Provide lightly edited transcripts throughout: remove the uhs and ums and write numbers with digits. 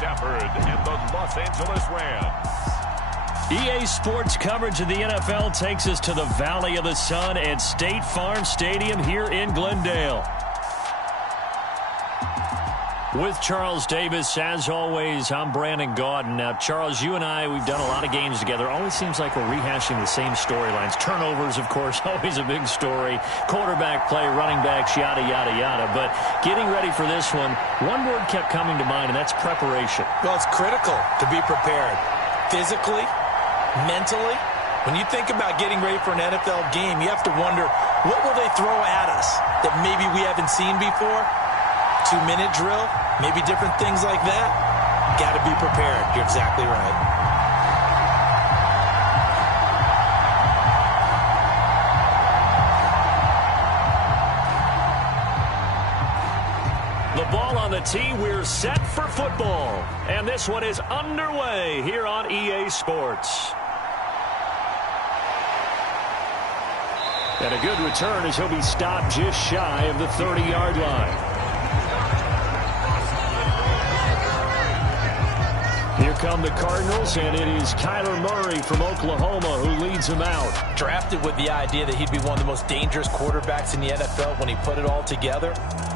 Stafford and the Los Angeles Rams. EA Sports coverage of the NFL takes us to the Valley of the Sun at State Farm Stadium here in Glendale. With Charles Davis, as always, I'm Brandon Gaudin. Now, Charles, you and I, we've done a lot of games together. Always seems like we're rehashing the same storylines. Turnovers, of course, always a big story. Quarterback play, running backs, yada, yada, yada. But getting ready for this one word kept coming to mind, and that's preparation. Well, it's critical to be prepared. Physically, mentally. When you think about getting ready for an NFL game, you have to wonder, what will they throw at us that maybe we haven't seen before? 2-minute drill, maybe different things like that. Got to be prepared. You're exactly right. The ball on the tee, we're set for football. And this one is underway here on EA Sports. And a good return as he'll be stopped just shy of the 30-yard line. Here come the Cardinals, and it is Kyler Murray from Oklahoma who leads them out. Drafted with the idea that he'd be one of the most dangerous quarterbacks in the NFL when he put it all together.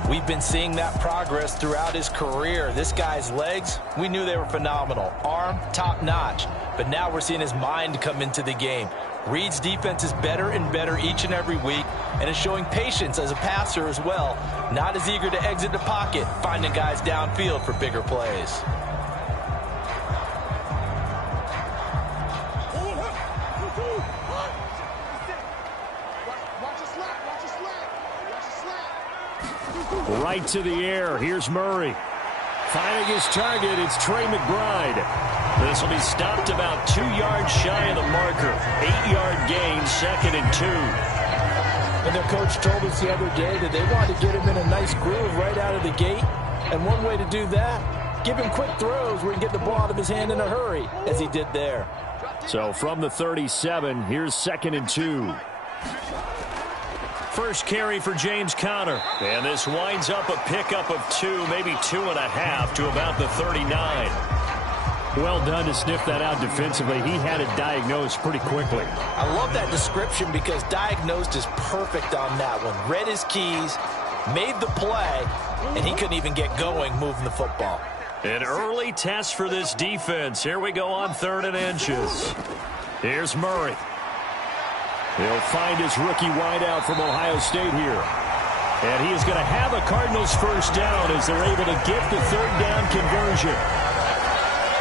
We've been seeing that progress throughout his career. This guy's legs, we knew they were phenomenal. Arm, top-notch. But now we're seeing his mind come into the game. Reed's defense is better and better each and every week, and is showing patience as a passer as well. Not as eager to exit the pocket, finding guys downfield for bigger plays. Right to the air. Here's Murray. Finding his target, it's Trey McBride. This will be stopped about 2 yards shy of the marker. 8-yard gain, 2nd and 2. And their coach told us the other day that they wanted to get him in a nice groove right out of the gate. And one way to do that, give him quick throws where he can get the ball out of his hand in a hurry, as he did there. So from the 37, here's 2nd and 2. First carry for James Conner. And this winds up a pickup of 2, maybe 2.5 to about the 39. Well done to sniff that out defensively. He had it diagnosed pretty quickly. I love that description because diagnosed is perfect on that one. Read his keys, made the play, and he couldn't even get going moving the football. An early test for this defense. Here we go on 3rd and inches. Here's Murray. He'll find his rookie wideout from Ohio State here. And he is going to have a Cardinals first down as they're able to get the 3rd down conversion.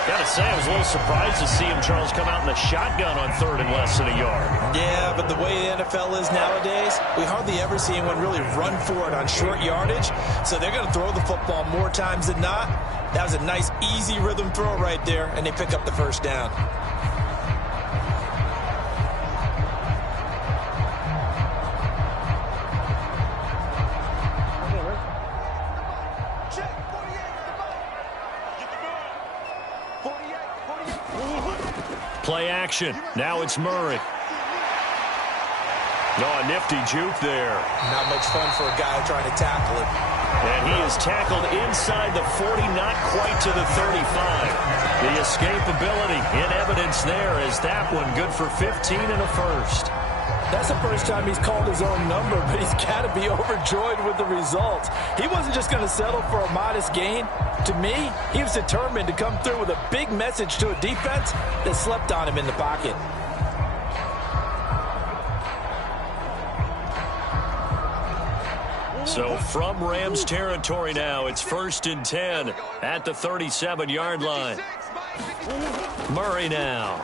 Got to say, I was a little surprised to see him, Charles, come out in the shotgun on 3rd and less than a yard. Yeah, but the way the NFL is nowadays, we hardly ever see anyone really run for it on short yardage. So they're going to throw the football more times than not. That was a nice, easy rhythm throw right there, and they pick up the first down. Play action. Now it's Murray. Oh, a nifty juke there. Not much fun for a guy trying to tackle him. And he is tackled inside the 40, not quite to the 35. The escapability in evidence there as that one good for 15 and a first. That's the first time he's called his own number, but he's got to be overjoyed with the results. He wasn't just going to settle for a modest gain. To me, he was determined to come through with a big message to a defense that slept on him in the pocket. So from Rams territory now, it's 1st and 10 at the 37-yard line. Murray now.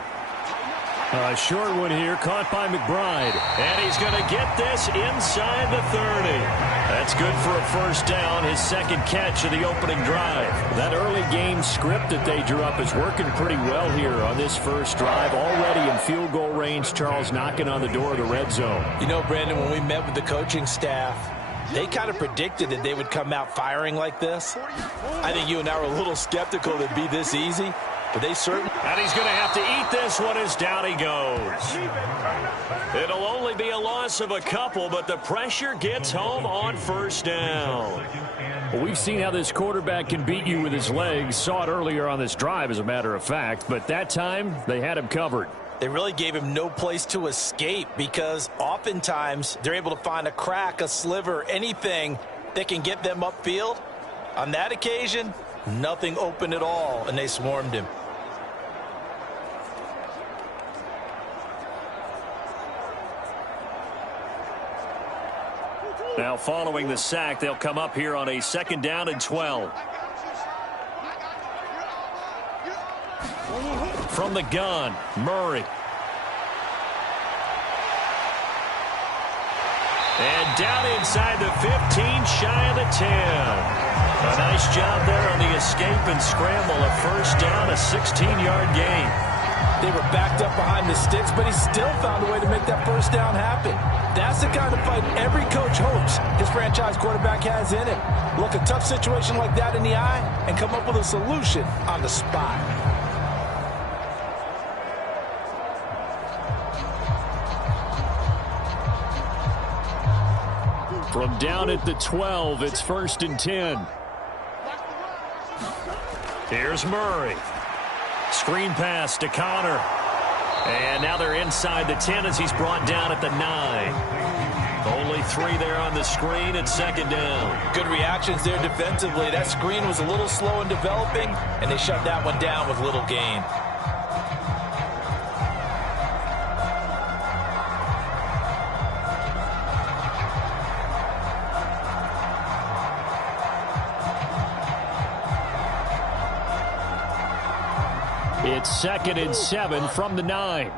A short one here, caught by McBride. And he's going to get this inside the 30. That's good for a first down, his 2nd catch of the opening drive. That early game script that they drew up is working pretty well here on this first drive. Already in field goal range, Charles knocking on the door of the red zone. You know, Brandon, when we met with the coaching staff, they kind of predicted that they would come out firing like this. I think you and I were a little skeptical that it'd be this easy. But they certainly... And he's going to have to eat this one as down he goes. It'll only be a loss of a couple, but the pressure gets home on first down. Well, we've seen how this quarterback can beat you with his legs. Saw it earlier on this drive, as a matter of fact. But that time, they had him covered. They really gave him no place to escape because oftentimes they're able to find a crack, a sliver, anything that can get them upfield. On that occasion, nothing open at all, and they swarmed him. Now following the sack, they'll come up here on a 2nd down and 12. From the gun, Murray. And down inside the 15, shy of the 10. A nice job there on the escape and scramble. A 1st down, a 16-yard gain. They were backed up behind the sticks, but he still found a way to make that 1st down happen. That's the kind of fight every coach hopes his franchise quarterback has in him. Look a tough situation like that in the eye and come up with a solution on the spot. From down at the 12, it's 1st and 10. Here's Murray. Screen pass to Connor. And now they're inside the 10 as he's brought down at the 9. Only 3 there on the screen at 2nd down. Good reactions there defensively. That screen was a little slow in developing, and they shut that one down with little gain. It's 2nd and 7 from the 9.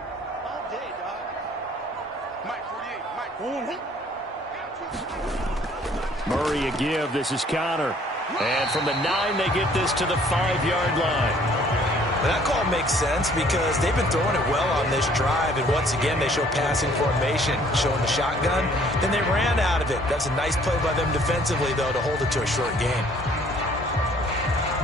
Murray a give. This is Connor. And from the 9, they get this to the 5-yard line. That call makes sense because they've been throwing it well on this drive. And once again, they show passing formation, showing the shotgun. Then they ran out of it. That's a nice play by them defensively, though, to hold it to a short gain.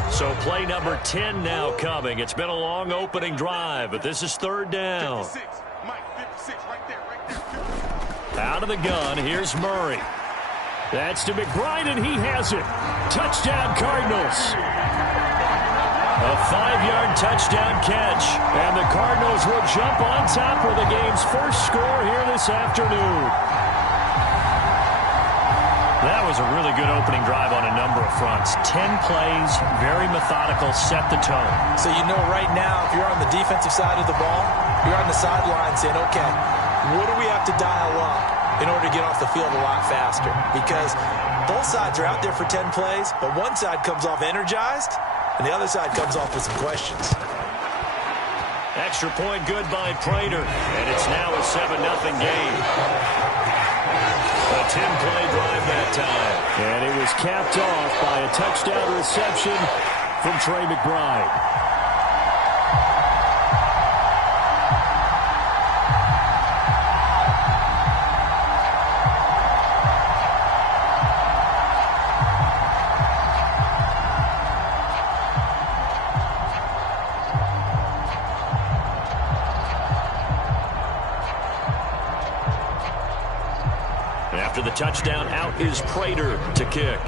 So play number 10 now coming. It's been a long opening drive, but this is 3rd down. 56. Mike, 56, right there. Out of the gun, here's Murray. That's to McBride, and he has it. Touchdown, Cardinals. A 5-yard touchdown catch, and the Cardinals will jump on top for the game's first score here this afternoon. That was a really good opening drive on a number of fronts. 10 plays, very methodical, set the tone. So you know right now, if you're on the defensive side of the ball, you're on the sideline saying, okay, what do we have to dial up in order to get off the field a lot faster? Because both sides are out there for 10 plays, but one side comes off energized, and the other side comes off with some questions. Extra point good by Prater, and it's now a 7-0 game. A 10-play drive that time. And it was capped off by a touchdown reception from Trey McBride. After the touchdown, out is Prater to kick.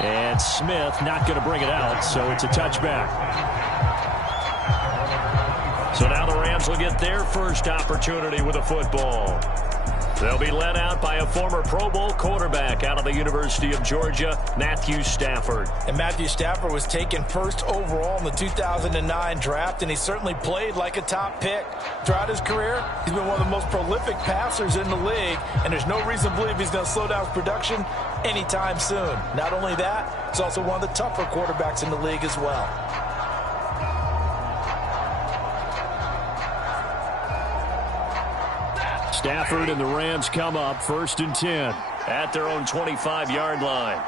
And Smith not going to bring it out, so it's a touchback. So now the Rams will get their first opportunity with a football. They'll be led out by a former Pro Bowl quarterback out of the University of Georgia, Matthew Stafford. And Matthew Stafford was taken 1st overall in the 2009 draft, and he certainly played like a top pick. Throughout his career, he's been one of the most prolific passers in the league, and there's no reason to believe he's going to slow down his production anytime soon. Not only that, he's also one of the tougher quarterbacks in the league as well. Stafford and the Rams come up 1st and 10 at their own 25-yard line.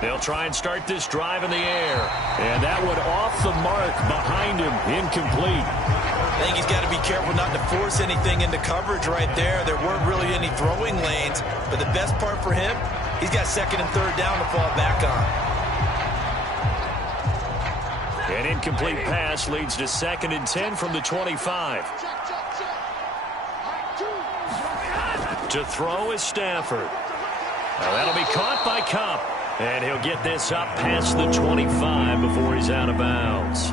They'll try and start this drive in the air. And that one off the mark behind him, incomplete. I think he's got to be careful not to force anything into coverage right there. There weren't really any throwing lanes, but the best part for him, he's got 2nd and 3rd down to fall back on. An incomplete pass leads to 2nd and 10 from the 25. To throw is Stafford. Now that'll be caught by Cup. And he'll get this up past the 25 before he's out of bounds.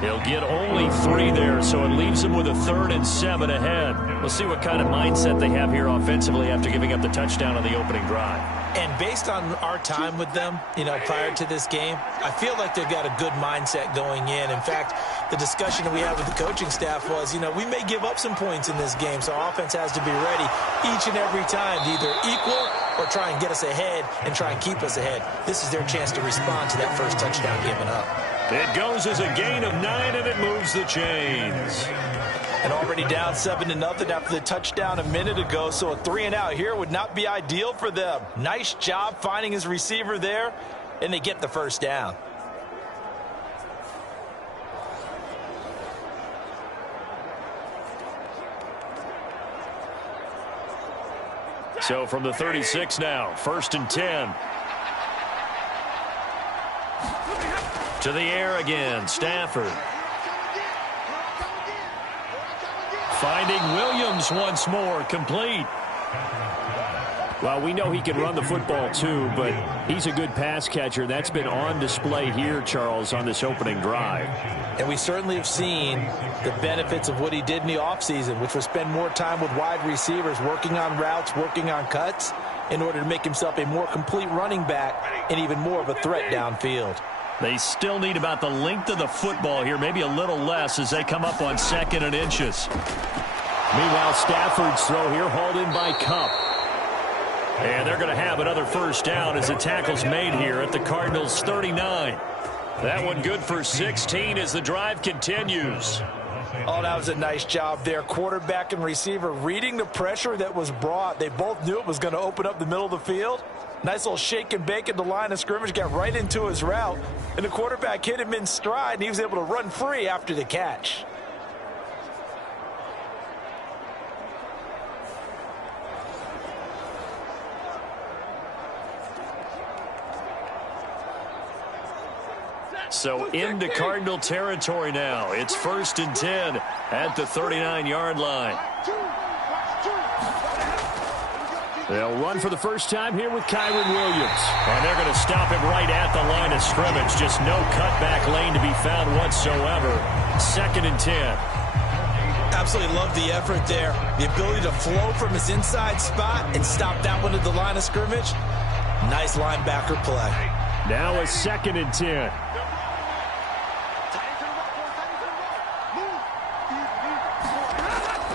He'll get only 3 there, so it leaves him with a 3rd and 7 ahead. We'll see what kind of mindset they have here offensively after giving up the touchdown on the opening drive. And based on our time with them, prior to this game, I feel like they've got a good mindset going in. In fact, the discussion that we had with the coaching staff was, we may give up some points in this game, so our offense has to be ready each and every time to either equal or try and get us ahead and try and keep us ahead. This is their chance to respond to that first touchdown given up. It goes as a gain of 9, and it moves the chains. And already down 7-0 after the touchdown a minute ago, so a 3-and-out here would not be ideal for them. Nice job finding his receiver there, and they get the first down. So from the 36 now, 1st and 10. To the air again, Stafford. Finding Williams once more, complete. Well, we know he can run the football too, but he's a good pass catcher. That's been on display here, Charles, on this opening drive. And we certainly have seen the benefits of what he did in the offseason, which was spend more time with wide receivers, working on routes, working on cuts, in order to make himself a more complete running back and even more of a threat downfield. They still need about the length of the football here, maybe a little less as they come up on 2nd and inches. Meanwhile, Stafford's throw here hauled in by Cup. And they're going to have another first down as the tackle's made here at the Cardinals' 39. That one good for 16 as the drive continues. Oh, that was a nice job there. Quarterback and receiver reading the pressure that was brought. They both knew it was going to open up the middle of the field. Nice little shake and bake at the line of scrimmage, got right into his route. And the quarterback hit him in stride, and he was able to run free after the catch. So into Cardinal territory now. It's 1st and 10 at the 39-yard line. They'll run for the first time here with Kyron Williams. And they're going to stop him right at the line of scrimmage. Just no cutback lane to be found whatsoever. 2nd and 10. Absolutely love the effort there. The ability to flow from his inside spot and stop that one at the line of scrimmage. Nice linebacker play. Now a 2nd and 10.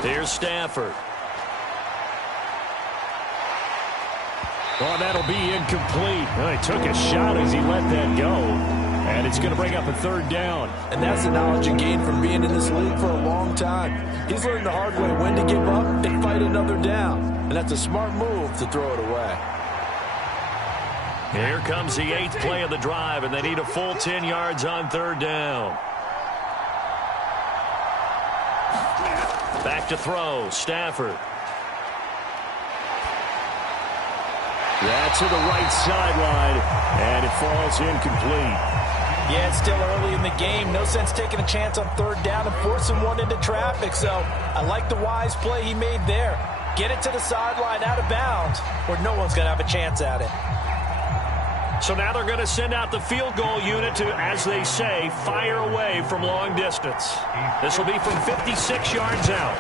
Here's Stafford. Oh, that'll be incomplete. Well, he took a shot as he let that go. And it's going to bring up a 3rd down. And that's the knowledge you gain from being in this league for a long time. He's learned the hard way when to give up and fight another down. And that's a smart move to throw it away. Here comes the 8th play of the drive, and they need a full 10 yards on 3rd down. Back to throw, Stafford. That's to the right sideline, and it falls incomplete. Yeah, it's still early in the game. No sense taking a chance on 3rd down and forcing one into traffic. So I like the wise play he made there. Get it to the sideline out of bounds where no one's going to have a chance at it. So now they're going to send out the field goal unit to, as they say, fire away from long distance. This will be from 56 yards out.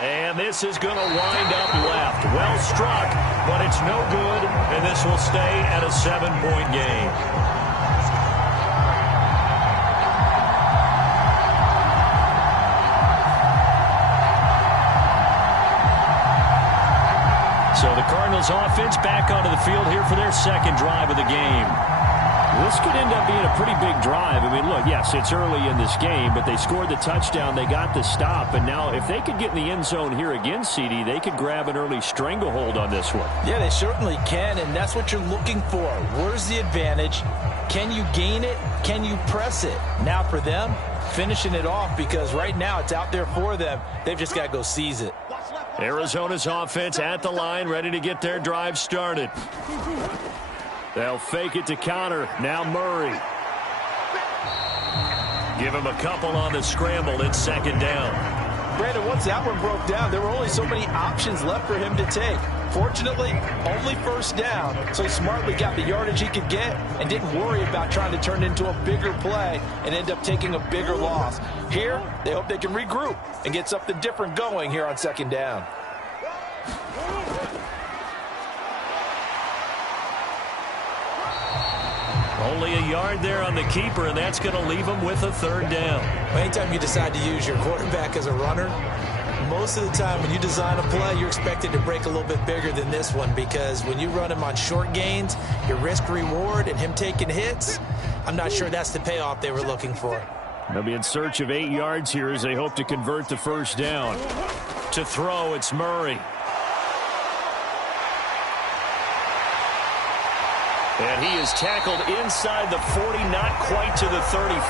And this is going to wind up left. Well struck, but it's no good, and this will stay at a 7-point game. So the Cardinals offense back onto the field here for their 2nd drive of the game. This could end up being a pretty big drive. I mean, look, yes, it's early in this game, but they scored the touchdown. They got the stop. And now if they could get in the end zone here again, CD, they could grab an early stranglehold on this one. Yeah, they certainly can, and that's what you're looking for. Where's the advantage? Can you gain it? Can you press it? Now for them, finishing it off, because right now it's out there for them. They've just got to go seize it. Arizona's offense at the line, ready to get their drive started. They'll fake it to counter. Now Murray. Give him a couple on the scramble. It's 2nd down. Brandon, once that one broke down, there were only so many options left for him to take. Fortunately, only first down, so he smartly got the yardage he could get and didn't worry about trying to turn it into a bigger play and end up taking a bigger loss. Here, they hope they can regroup and get something different going here on second down. Only a yard there on the keeper, and that's going to leave him with a third down. Anytime you decide to use your quarterback as a runner, most of the time when you design a play, you're expected to break a little bit bigger than this one, because when you run him on short gains, your risk-reward and him taking hits, I'm not sure that's the payoff they were looking for. They'll be in search of 8 yards here as they hope to convert the first down. To throw, it's Murray. And he is tackled inside the 40, not quite to the 35.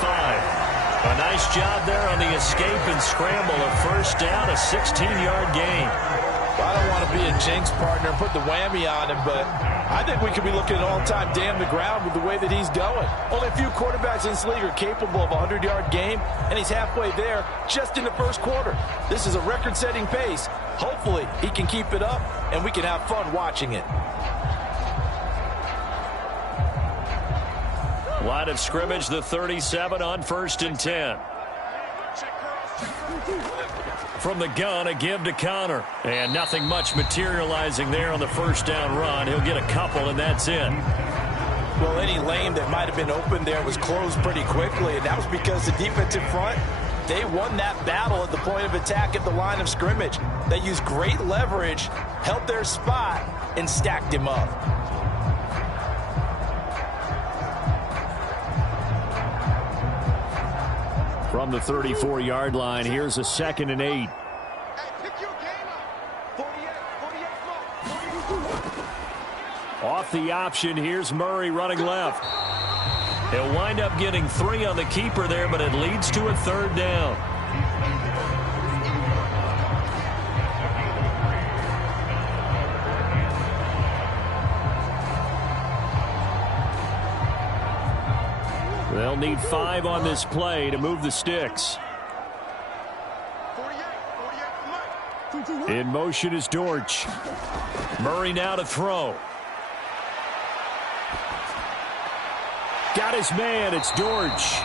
A nice job there on the escape and scramble. A first down, a 16-yard gain. Well, I don't want to be a jinx partner and put the whammy on him, but I think we could be looking at all-time damn the ground with the way that he's going. Only a few quarterbacks in this league are capable of a 100-yard game, and he's halfway there just in the first quarter. This is a record-setting pace. Hopefully, he can keep it up, and we can have fun watching it. Line of scrimmage, the 37 on 1st and 10. From the gun, a give to Connor. And nothing much materializing there on the first down run. He'll get a couple, and that's it. Well, any lane that might have been open there was closed pretty quickly, and that was because the defensive front, they won that battle at the point of attack at the line of scrimmage. They used great leverage, held their spot, and stacked him up. From the 34-yard line, here's a 2nd and 8. Off the option, here's Murray running left. He'll wind up getting 3 on the keeper there, but it leads to a third down. They'll need 5 on this play to move the sticks. In motion is Dortch. Murray now to throw. Got his man. It's Dortch.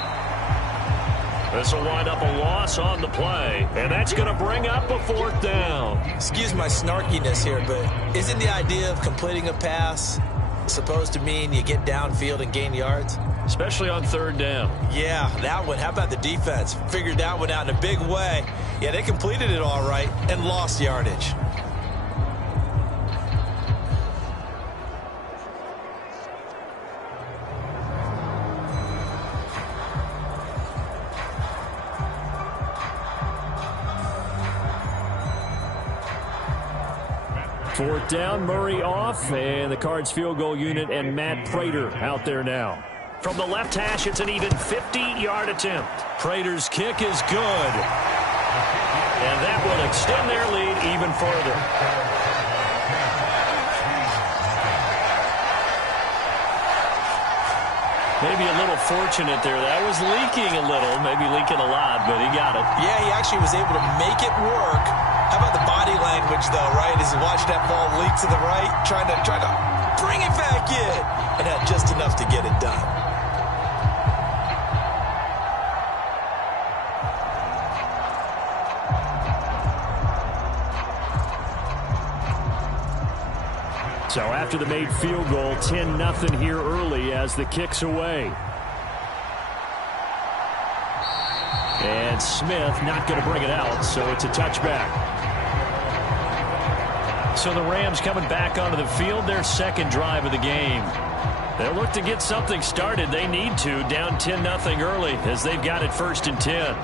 This will wind up a loss on the play, and that's going to bring up a 4th down. Excuse my snarkiness here, but isn't the idea of completing a pass supposed to mean you get downfield and gain yards? Especially on 3rd down. Yeah, that one. How about the defense? Figured that one out in a big way. Yeah, they completed it all right and lost yardage. Fourth down, Murray off, and the Cards field goal unit and Matt Prater out there now. From the left hash, it's an even 50-yard attempt. Prater's kick is good. And that will extend their lead even further. Maybe a little fortunate there. That was leaking a little, maybe leaking a lot, but he got it. Yeah, he actually was able to make it work. How about the body language, though, right? As he watched that ball leak to the right, trying to bring it back in, and had just enough to get it done. So after the made field goal, 10-0 here early as the kick's away. And Smith not going to bring it out, so it's a touchback. So the Rams coming back onto the field, their 2nd drive of the game. They'll look to get something started. They need to, down 10-0 early as they've got it 1st and 10.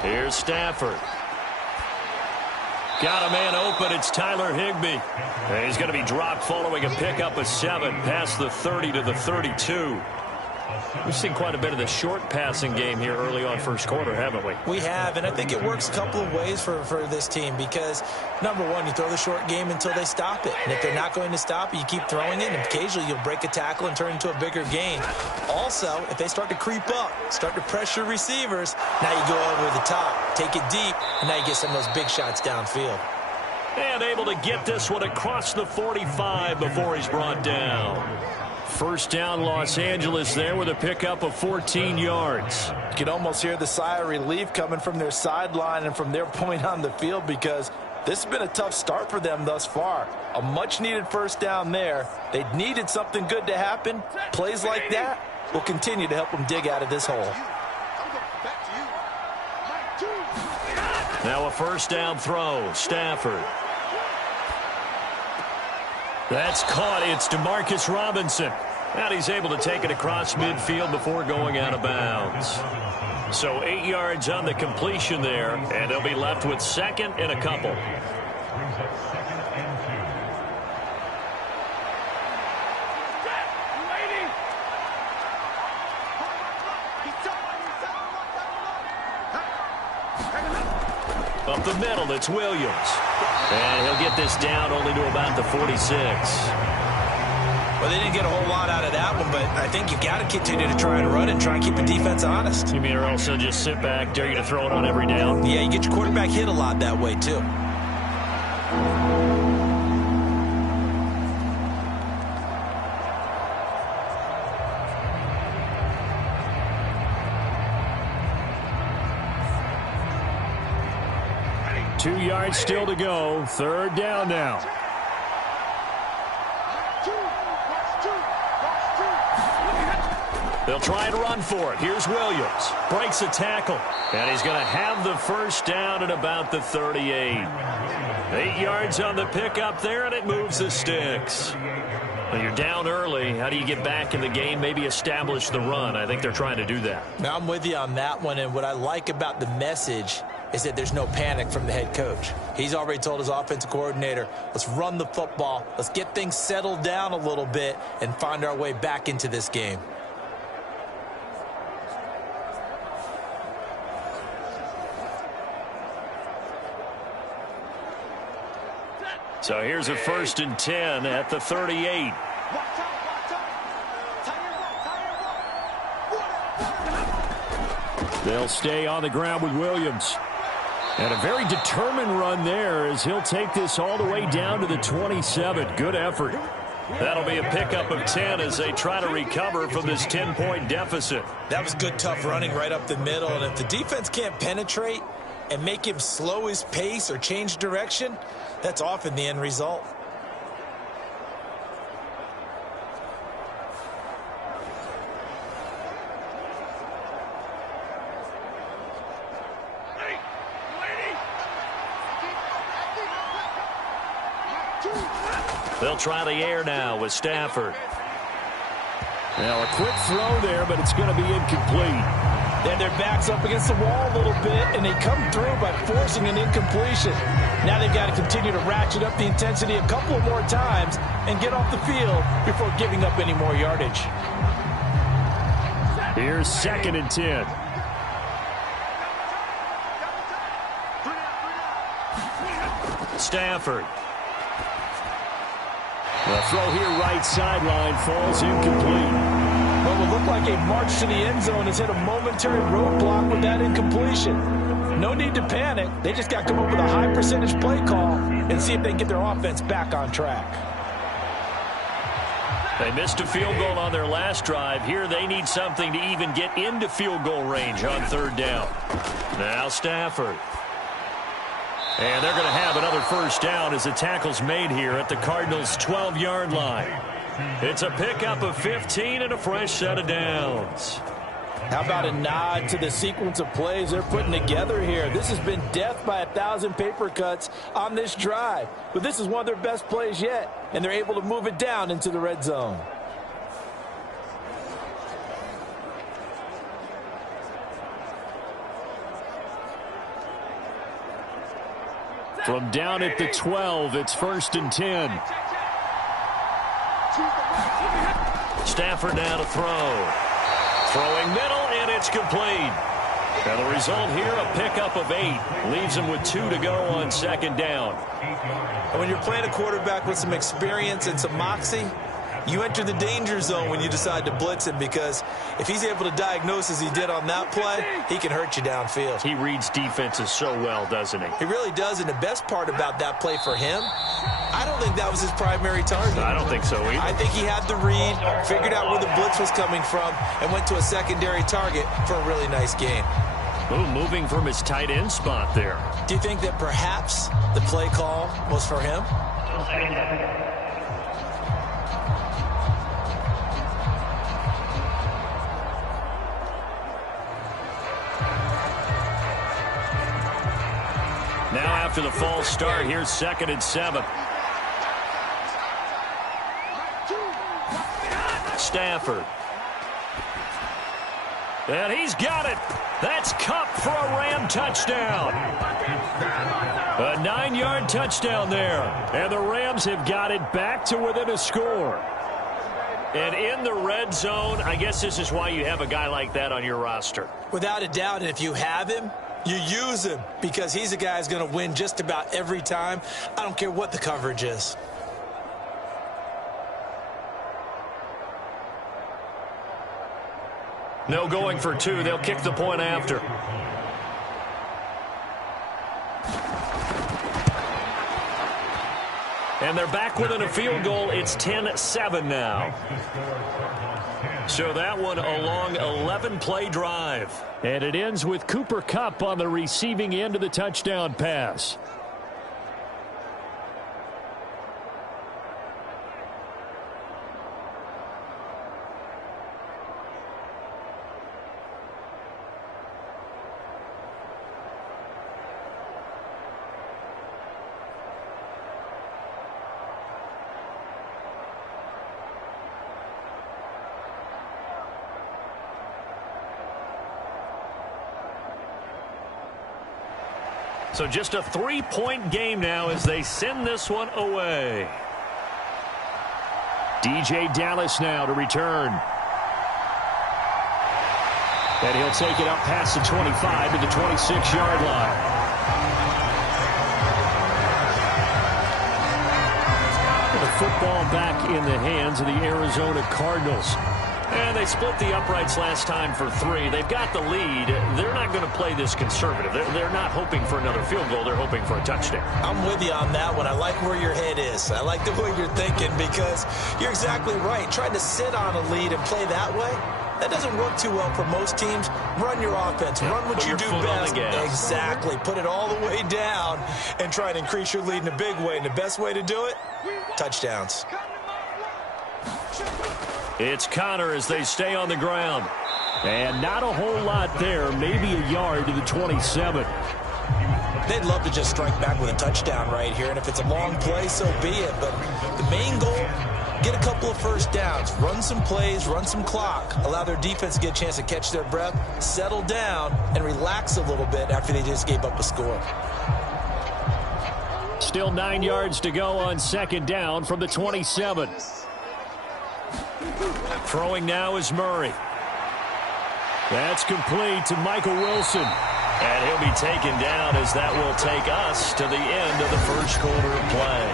Here's Stafford. Got a man open. It's Tyler Higbee. And he's going to be dropped following a pickup of 7 past the 30 to the 32. We've seen quite a bit of the short passing game here early on first quarter, haven't we? We have, and I think it works a couple of ways for this team because, number one, you throw the short game until they stop it. And if they're not going to stop it, you keep throwing it, and occasionally you'll break a tackle and turn into a bigger gain. Also, if they start to creep up, start to pressure receivers, now you go over the top, take it deep, and now you get some of those big shots downfield. And able to get this one across the 45 before he's brought down. First down, Los Angeles there with a pickup of 14 yards. You can almost hear the sigh of relief coming from their sideline and from their point on the field because this has been a tough start for them thus far. A much-needed first down there. They needed something good to happen. Plays like that will continue to help them dig out of this hole. Now a first down throw. Stafford. That's caught. It's DeMarcus Robinson. And he's able to take it across midfield before going out of bounds. So 8 yards on the completion there, and they'll be left with second and a couple. Up the middle, it's Williams. And he'll get this down only to about the 46. Well, they didn't get a whole lot out of that one, but I think you've got to continue to try and run and try and keep the defense honest. You mean or else they'll just sit back, dare you to throw it on every down? Yeah, you get your quarterback hit a lot that way, too. Two yards still to go. Third down now. They'll try and run for it. Here's Williams. Breaks a tackle. And he's going to have the first down at about the 38. 8 yards on the pickup there, and it moves the sticks. Well, you're down early. How do you get back in the game? Maybe establish the run. I think they're trying to do that. Now, I'm with you on that one, and what I like about the message is that there's no panic from the head coach. He's already told his offensive coordinator, let's run the football, let's get things settled down a little bit and find our way back into this game. So here's a 1st and 10 at the 38. They'll stay on the ground with Williams. And a very determined run there as he'll take this all the way down to the 27. Good effort. That'll be a pickup of 10 as they try to recover from this 10-point deficit. That was good, tough running right up the middle. And if the defense can't penetrate and make him slow his pace or change direction, that's often the end result. They'll try the air now with Stafford. Now a quick throw there, but it's going to be incomplete. Then their back's up against the wall a little bit, and they come through by forcing an incompletion. Now they've got to continue to ratchet up the intensity a couple of more times and get off the field before giving up any more yardage. Here's 2nd and 10. Stafford. The throw here right sideline falls incomplete. What would look like a march to the end zone has hit a momentary roadblock with that incompletion. No need to panic. They just got to come up with a high percentage play call and see if they can get their offense back on track. They missed a field goal on their last drive. Here they need something to even get into field goal range on 3rd down. Now Stafford. And they're going to have another first down as the tackle's made here at the Cardinals' 12-yard line. It's a pickup of 15 and a fresh set of downs. How about a nod to the sequence of plays they're putting together here? This has been death by 1,000 paper cuts on this drive. But this is one of their best plays yet, and they're able to move it down into the red zone. From down at the 12, it's 1st and 10. Stafford now to throw. Throwing middle, and it's complete. And the result here, a pickup of 8. Leaves him with 2 to go on 2nd down. And when you're playing a quarterback with some experience and some moxie, you enter the danger zone when you decide to blitz him, because if he's able to diagnose as he did on that play, he can hurt you downfield. He reads defenses so well, doesn't he? He really does, and the best part about that play for him, I don't think that was his primary target. I don't think so either. I think he had the read, figured out where the blitz was coming from, and went to a secondary target for a really nice gain. Ooh, moving from his tight end spot there. Do you think that perhaps the play call was for him? Now after the false start, here's 2nd and 7. Stafford. And he's got it. That's Kupp for a Ram touchdown. A 9-yard touchdown there. And the Rams have got it back to within a score. And in the red zone, I guess this is why you have a guy like that on your roster. Without a doubt, and if you have him, you use him, because he's a guy who's going to win just about every time. I don't care what the coverage is. No going for 2. They'll kick the point after. And they're back within a field goal. It's 10-7 now. So that one a long 11-play drive. And it ends with Cooper Kupp on the receiving end of the touchdown pass. So just a 3-point game now as they send this one away. DJ Dallas now to return. And he'll take it up past the 25 to the 26-yard line. The football back in the hands of the Arizona Cardinals. And they split the uprights last time for 3. They've got the lead. They're not going to play this conservative. They're not hoping for another field goal. They're hoping for a touchdown. I'm with you on that one. I like where your head is. I like the way you're thinking, because you're exactly right. Trying to sit on a lead and play that way, that doesn't work too well for most teams. Run your offense. Run what you do best. Exactly. Put it all the way down and try and increase your lead in a big way. And the best way to do it, touchdowns. It's Connor as they stay on the ground. And not a whole lot there. Maybe a yard to the 27. They'd love to just strike back with a touchdown right here. And if it's a long play, so be it. But the main goal, get a couple of first downs. Run some plays, run some clock. Allow their defense to get a chance to catch their breath, settle down, and relax a little bit after they just gave up a score. Still 9 yards to go on 2nd down from the 27. Throwing now is Murray. That's complete to Michael Wilson. And he'll be taken down as that will take us to the end of the first quarter of play.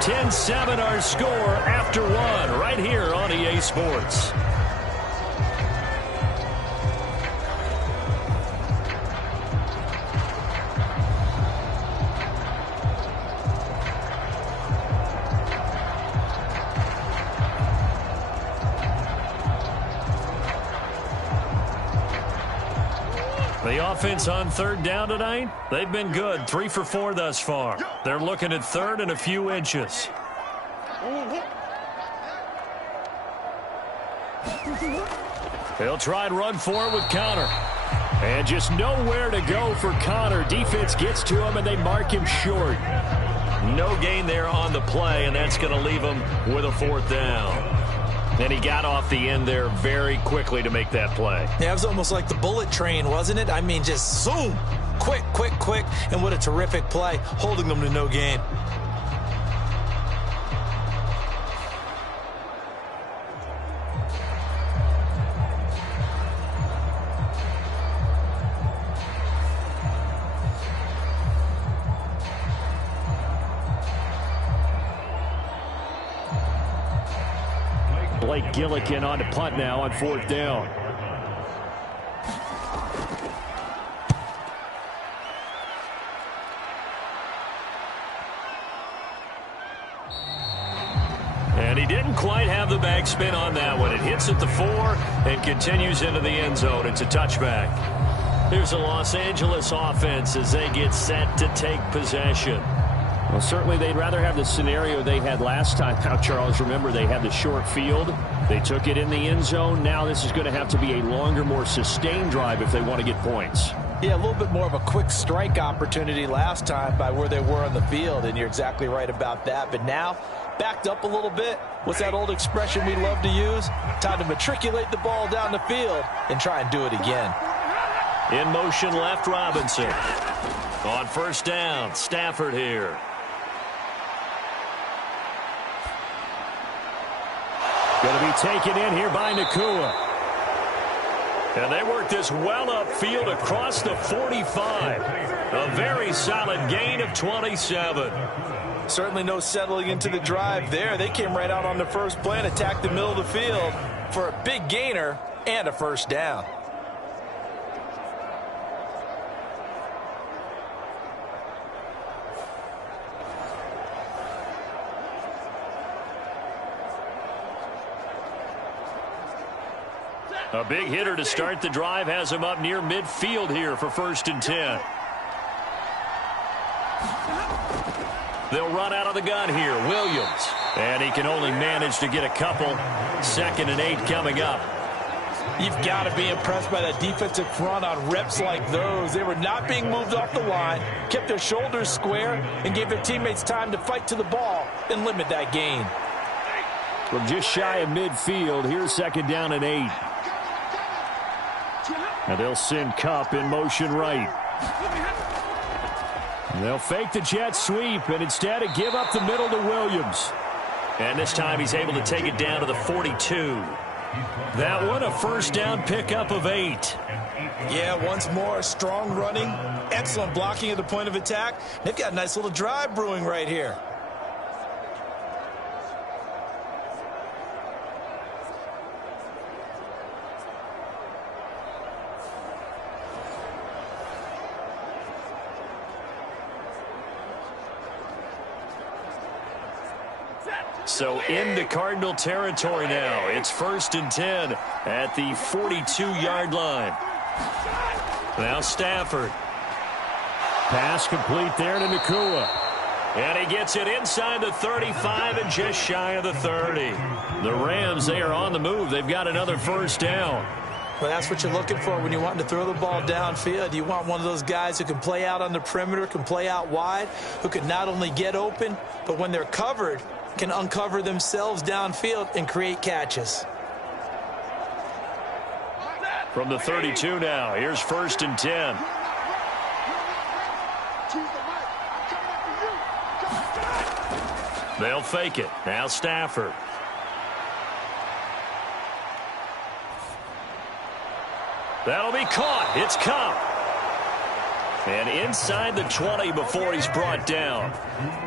10-7 our score after 1 right here on EA Sports. The offense on 3rd down tonight, they've been good. 3 for 4 thus far. They're looking at 3rd and a few inches. They'll try and run for it with Connor. And just nowhere to go for Connor. Defense gets to him, and they mark him short. No gain there on the play, and that's going to leave him with a 4th down. And he got off the end there very quickly to make that play. Yeah, it was almost like the bullet train, wasn't it? I mean, just zoom. Quick, quick, quick, and what a terrific play, holding them to no gain. Blake Gillikin on to punt now on 4th down. And he didn't quite have the backspin on that one. It hits at the 4 and continues into the end zone. It's a touchback. Here's the Los Angeles offense as they get set to take possession. Well, certainly they'd rather have the scenario they had last time. Now, Charles, remember, they had the short field. They took it in the end zone. Now this is going to have to be a longer, more sustained drive if they want to get points. Yeah, a little bit more of a quick strike opportunity last time by where they were on the field, and you're exactly right about that. But now, backed up a little bit. What's that old expression we love to use? Time to matriculate the ball down the field and try and do it again. In motion left, Robinson. On 1st down, Stafford here. Going to be taken in here by Nakua. And they work this well upfield across the 45. A very solid gain of 27. Certainly no settling into the drive there. They came right out on the first play and attacked the middle of the field for a big gainer and a 1st down. A big hitter to start the drive has him up near midfield here for 1st and 10. They'll run out of the gun here. Williams. And he can only manage to get a couple. 2nd and 8 coming up. You've got to be impressed by that defensive front on reps like those. They were not being moved off the line, kept their shoulders square, and gave their teammates time to fight to the ball and limit that gain. From just shy of midfield, here's 2nd down and 8. And they'll send Kupp in motion right. And they'll fake the jet sweep and instead give up the middle to Williams. And this time he's able to take it down to the 42. That one a 1st down pickup of 8. Yeah, once more, strong running, excellent blocking at the point of attack. They've got a nice little drive brewing right here. So into Cardinal territory now. It's 1st and 10 at the 42-yard line. Now Stafford. Pass complete there to Nakua. And he gets it inside the 35 and just shy of the 30. The Rams, they are on the move. They've got another 1st down. Well, that's what you're looking for when you want to throw the ball downfield. You want one of those guys who can play out on the perimeter, can play out wide, who can not only get open, but when they're covered, can uncover themselves downfield and create catches. From the 32 now, here's 1st and 10. They'll fake it. Now Stafford. That'll be caught. It's Kupp. And inside the 20 before he's brought down.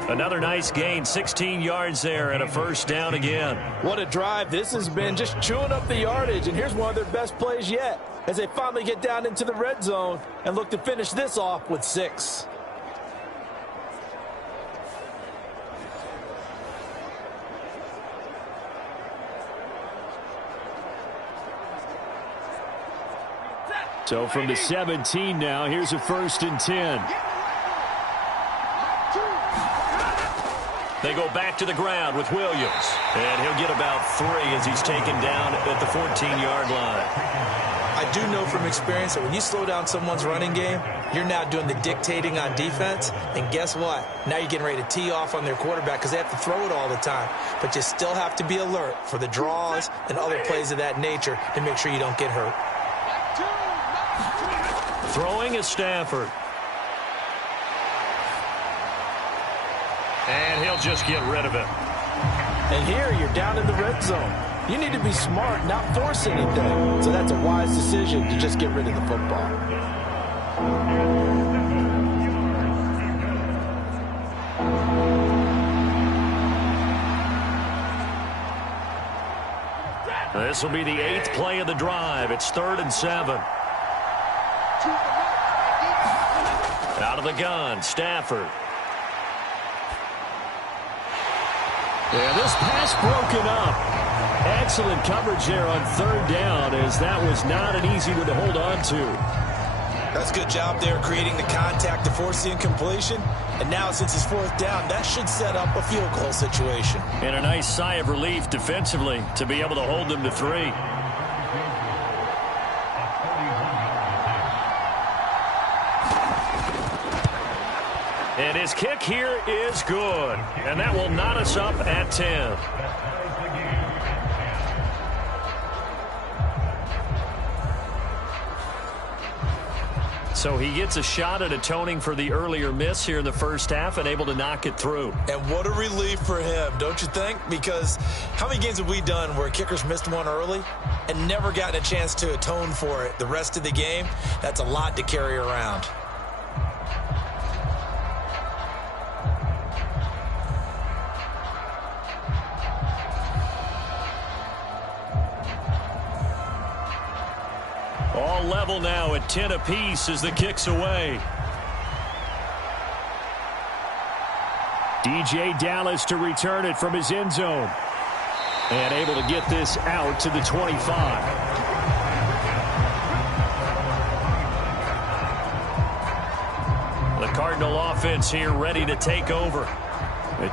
Another nice gain, 16 yards there and a 1st down again. What a drive this has been, just chewing up the yardage. And here's one of their best plays yet as they finally get down into the red zone and look to finish this off with 6. So from the 17 now, here's a 1st and 10. They go back to the ground with Williams. And he'll get about 3 as he's taken down at the 14-yard line. I do know from experience that when you slow down someone's running game, you're now doing the dictating on defense. And guess what? Now you're getting ready to tee off on their quarterback because they have to throw it all the time. But you still have to be alert for the draws and other plays of that nature to make sure you don't get hurt. Throwing is Stafford. just get rid of it. And here you're down in the red zone. You need to be smart, not force anything. So that's a wise decision to just get rid of the football. This will be the 8th play of the drive. It's 3rd and 7. Out of the gun, Stafford. Yeah, this pass broken up. Excellent coverage there on 3rd down, as that was not an easy one to hold on to. That's a good job there creating the contact to force the incompletion. And now since it's 4th down, that should set up a field goal situation. And a nice sigh of relief defensively to be able to hold them to 3. And his kick here is good. And that will knot us up at 10. So he gets a shot at atoning for the earlier miss here in the first half and able to knock it through. And what a relief for him, don't you think? Because how many games have we done where kickers missed one early and never gotten a chance to atone for it the rest of the game? That's a lot to carry around. All level now at 10 apiece as the kick's away. DJ Dallas to return it from his end zone. And able to get this out to the 25. The Cardinal offense here ready to take over.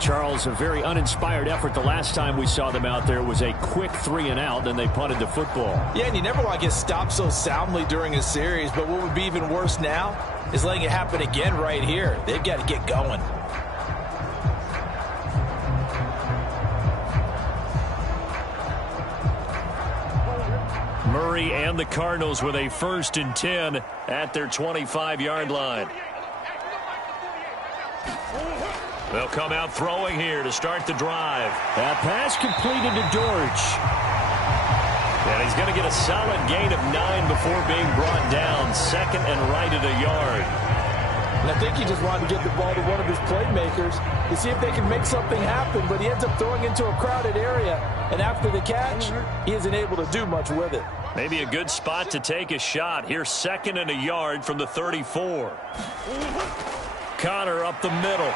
Charles, a very uninspired effort. The last time we saw them out there was a quick 3-and-out, then they punted the football. Yeah, and you never want to get stopped so soundly during a series, but what would be even worse now is letting it happen again right here. They've got to get going. Murray and the Cardinals with a 1st and 10 at their 25-yard line. They'll come out throwing here to start the drive. That pass completed to Dortch. And he's going to get a solid gain of 9 before being brought down. 2nd and right at a yard. And I think he just wanted to get the ball to one of his playmakers to see if they can make something happen, but he ends up throwing into a crowded area. And after the catch, he isn't able to do much with it. Maybe a good spot to take a shot. Here's 2nd and a yard from the 34. Connor up the middle.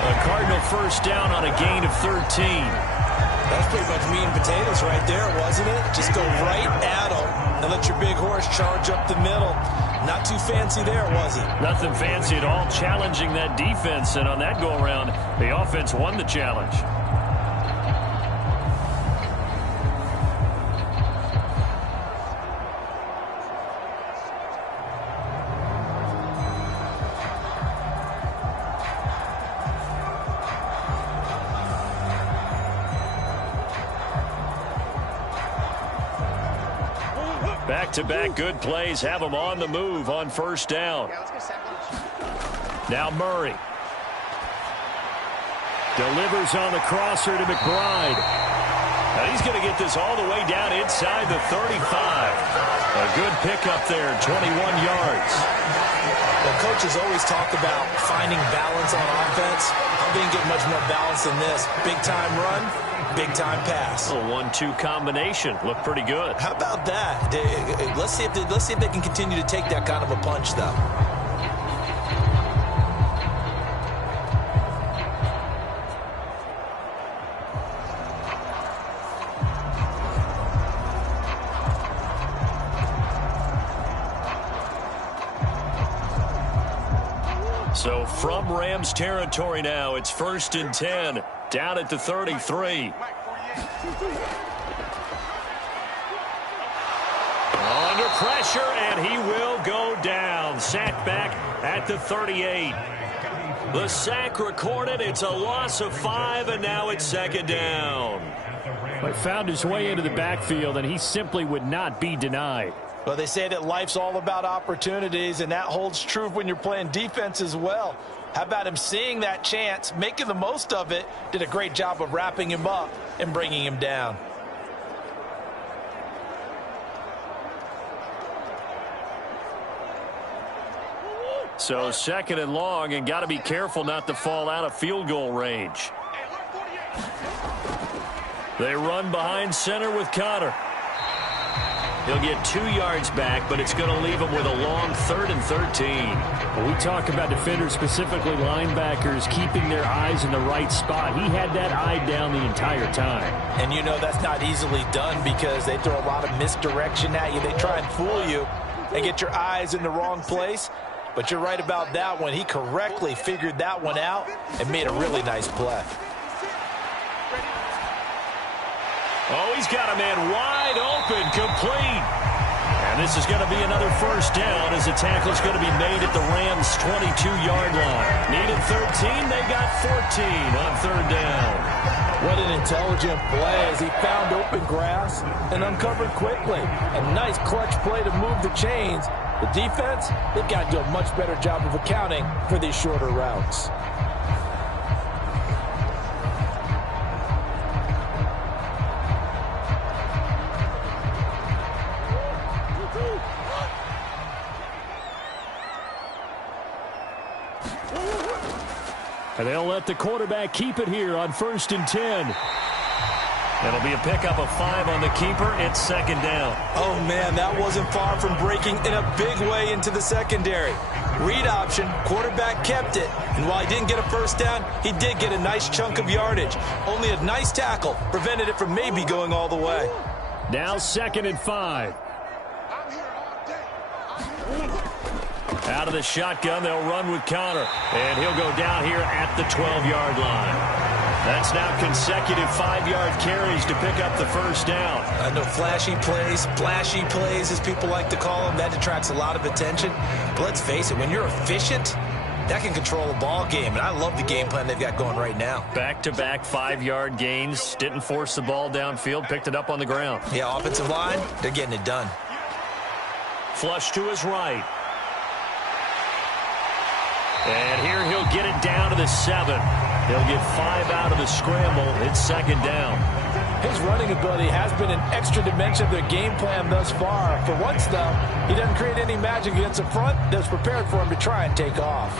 A Cardinal 1st down on a gain of 13. That's pretty much meat and potatoes right there, wasn't it? Just go right at them and let your big horse charge up the middle. Not too fancy there, was he? Nothing fancy at all, challenging that defense. And on that go-around, the offense won the challenge. Back-to-back good plays have them on the move on 1st down. Now Murray. Delivers on the crosser to McBride. Now he's going to get this all the way down inside the 35. A good pickup there, 21 yards. Well, coaches always talk about finding balance on offense. I didn't get much more balance than this. Big-time run, big-time pass. A 1-2 combination. Looked pretty good. How about that? Let's see if they can continue to take that kind of a punch, though. So from Rams territory now, it's 1st and 10, down at the 33. Under pressure, and he will go down. Sacked back at the 38. The sack recorded. It's a loss of 5, and now it's 2nd down. But found his way into the backfield, and he simply would not be denied. Well, they say that life's all about opportunities, and that holds true when you're playing defense as well. How about him seeing that chance, making the most of it, did a great job of wrapping him up and bringing him down. So second and long, and got to be careful not to fall out of field goal range. They run behind center with Connor. He'll get 2 yards back, but it's going to leave him with a long 3rd and 13. When we talk about defenders, specifically linebackers, keeping their eyes in the right spot. He had that eye down the entire time. And you know that's not easily done because they throw a lot of misdirection at you. They try and fool you and get your eyes in the wrong place. But you're right about that one. He correctly figured that one out and made a really nice play. Oh, he's got a man wide open, complete. And this is going to be another first down as the tackle is going to be made at the Rams' 22-yard line. Needed 13, they got 14 on 3rd down. What an intelligent play as he found open grass and uncovered quickly. A nice clutch play to move the chains. The defense, they've got to do a much better job of accounting for these shorter routes. And they'll let the quarterback keep it here on 1st and 10. It'll be a pickup of 5 on the keeper. It's 2nd down. Oh, man, that wasn't far from breaking in a big way into the secondary. Read option, quarterback kept it. And while he didn't get a first down, he did get a nice chunk of yardage. Only a nice tackle prevented it from maybe going all the way. Now 2nd and 5. Out of the shotgun, they'll run with Connor. And he'll go down here at the 12-yard line. That's now consecutive 5-yard carries to pick up the first down. I know flashy plays, splashy plays, as people like to call them, that attracts a lot of attention. But let's face it, when you're efficient, that can control a ball game. And I love the game plan they've got going right now. Back-to-back 5-yard gains. Didn't force the ball downfield. Picked it up on the ground. Yeah, offensive line, they're getting it done. Flush to his right. And here he'll get it down to the 7. He'll get 5 out of the scramble. It's 2nd down. His running ability has been an extra dimension of their game plan thus far. For once, though, he doesn't create any magic against the front that's prepared for him to try and take off.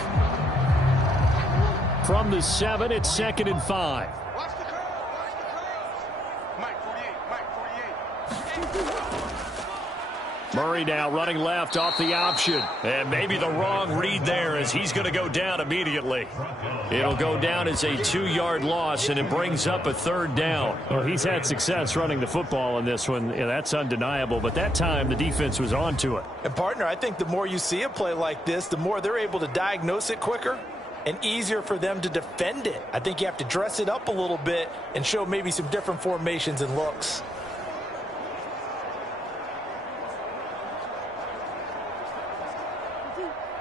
From the 7, it's 2nd and 5. Watch the curve. Watch the curve. Mike 48. Murray now running left off the option. And maybe the wrong read there as he's going to go down immediately. It'll go down as a 2-yard loss, and it brings up a 3rd down. Well, he's had success running the football in this one. Yeah, that's undeniable. But that time, the defense was on to it. And, partner, I think the more you see a play like this, the more they're able to diagnose it quicker and easier for them to defend it. I think you have to dress it up a little bit and show maybe some different formations and looks.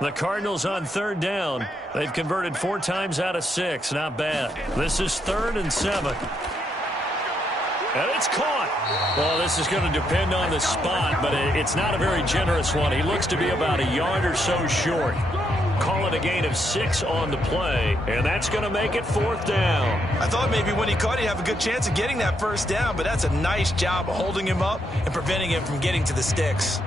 The Cardinals on 3rd down. They've converted 4 times out of 6. Not bad. This is 3rd and 7. And it's caught. Well, this is going to depend on the spot, but it's not a very generous one. He looks to be about a yard or so short. Call it a gain of 6 on the play, and that's going to make it 4th down. I thought maybe when he caught, he'd have a good chance of getting that first down, but that's a nice job of holding him up and preventing him from getting to the sticks.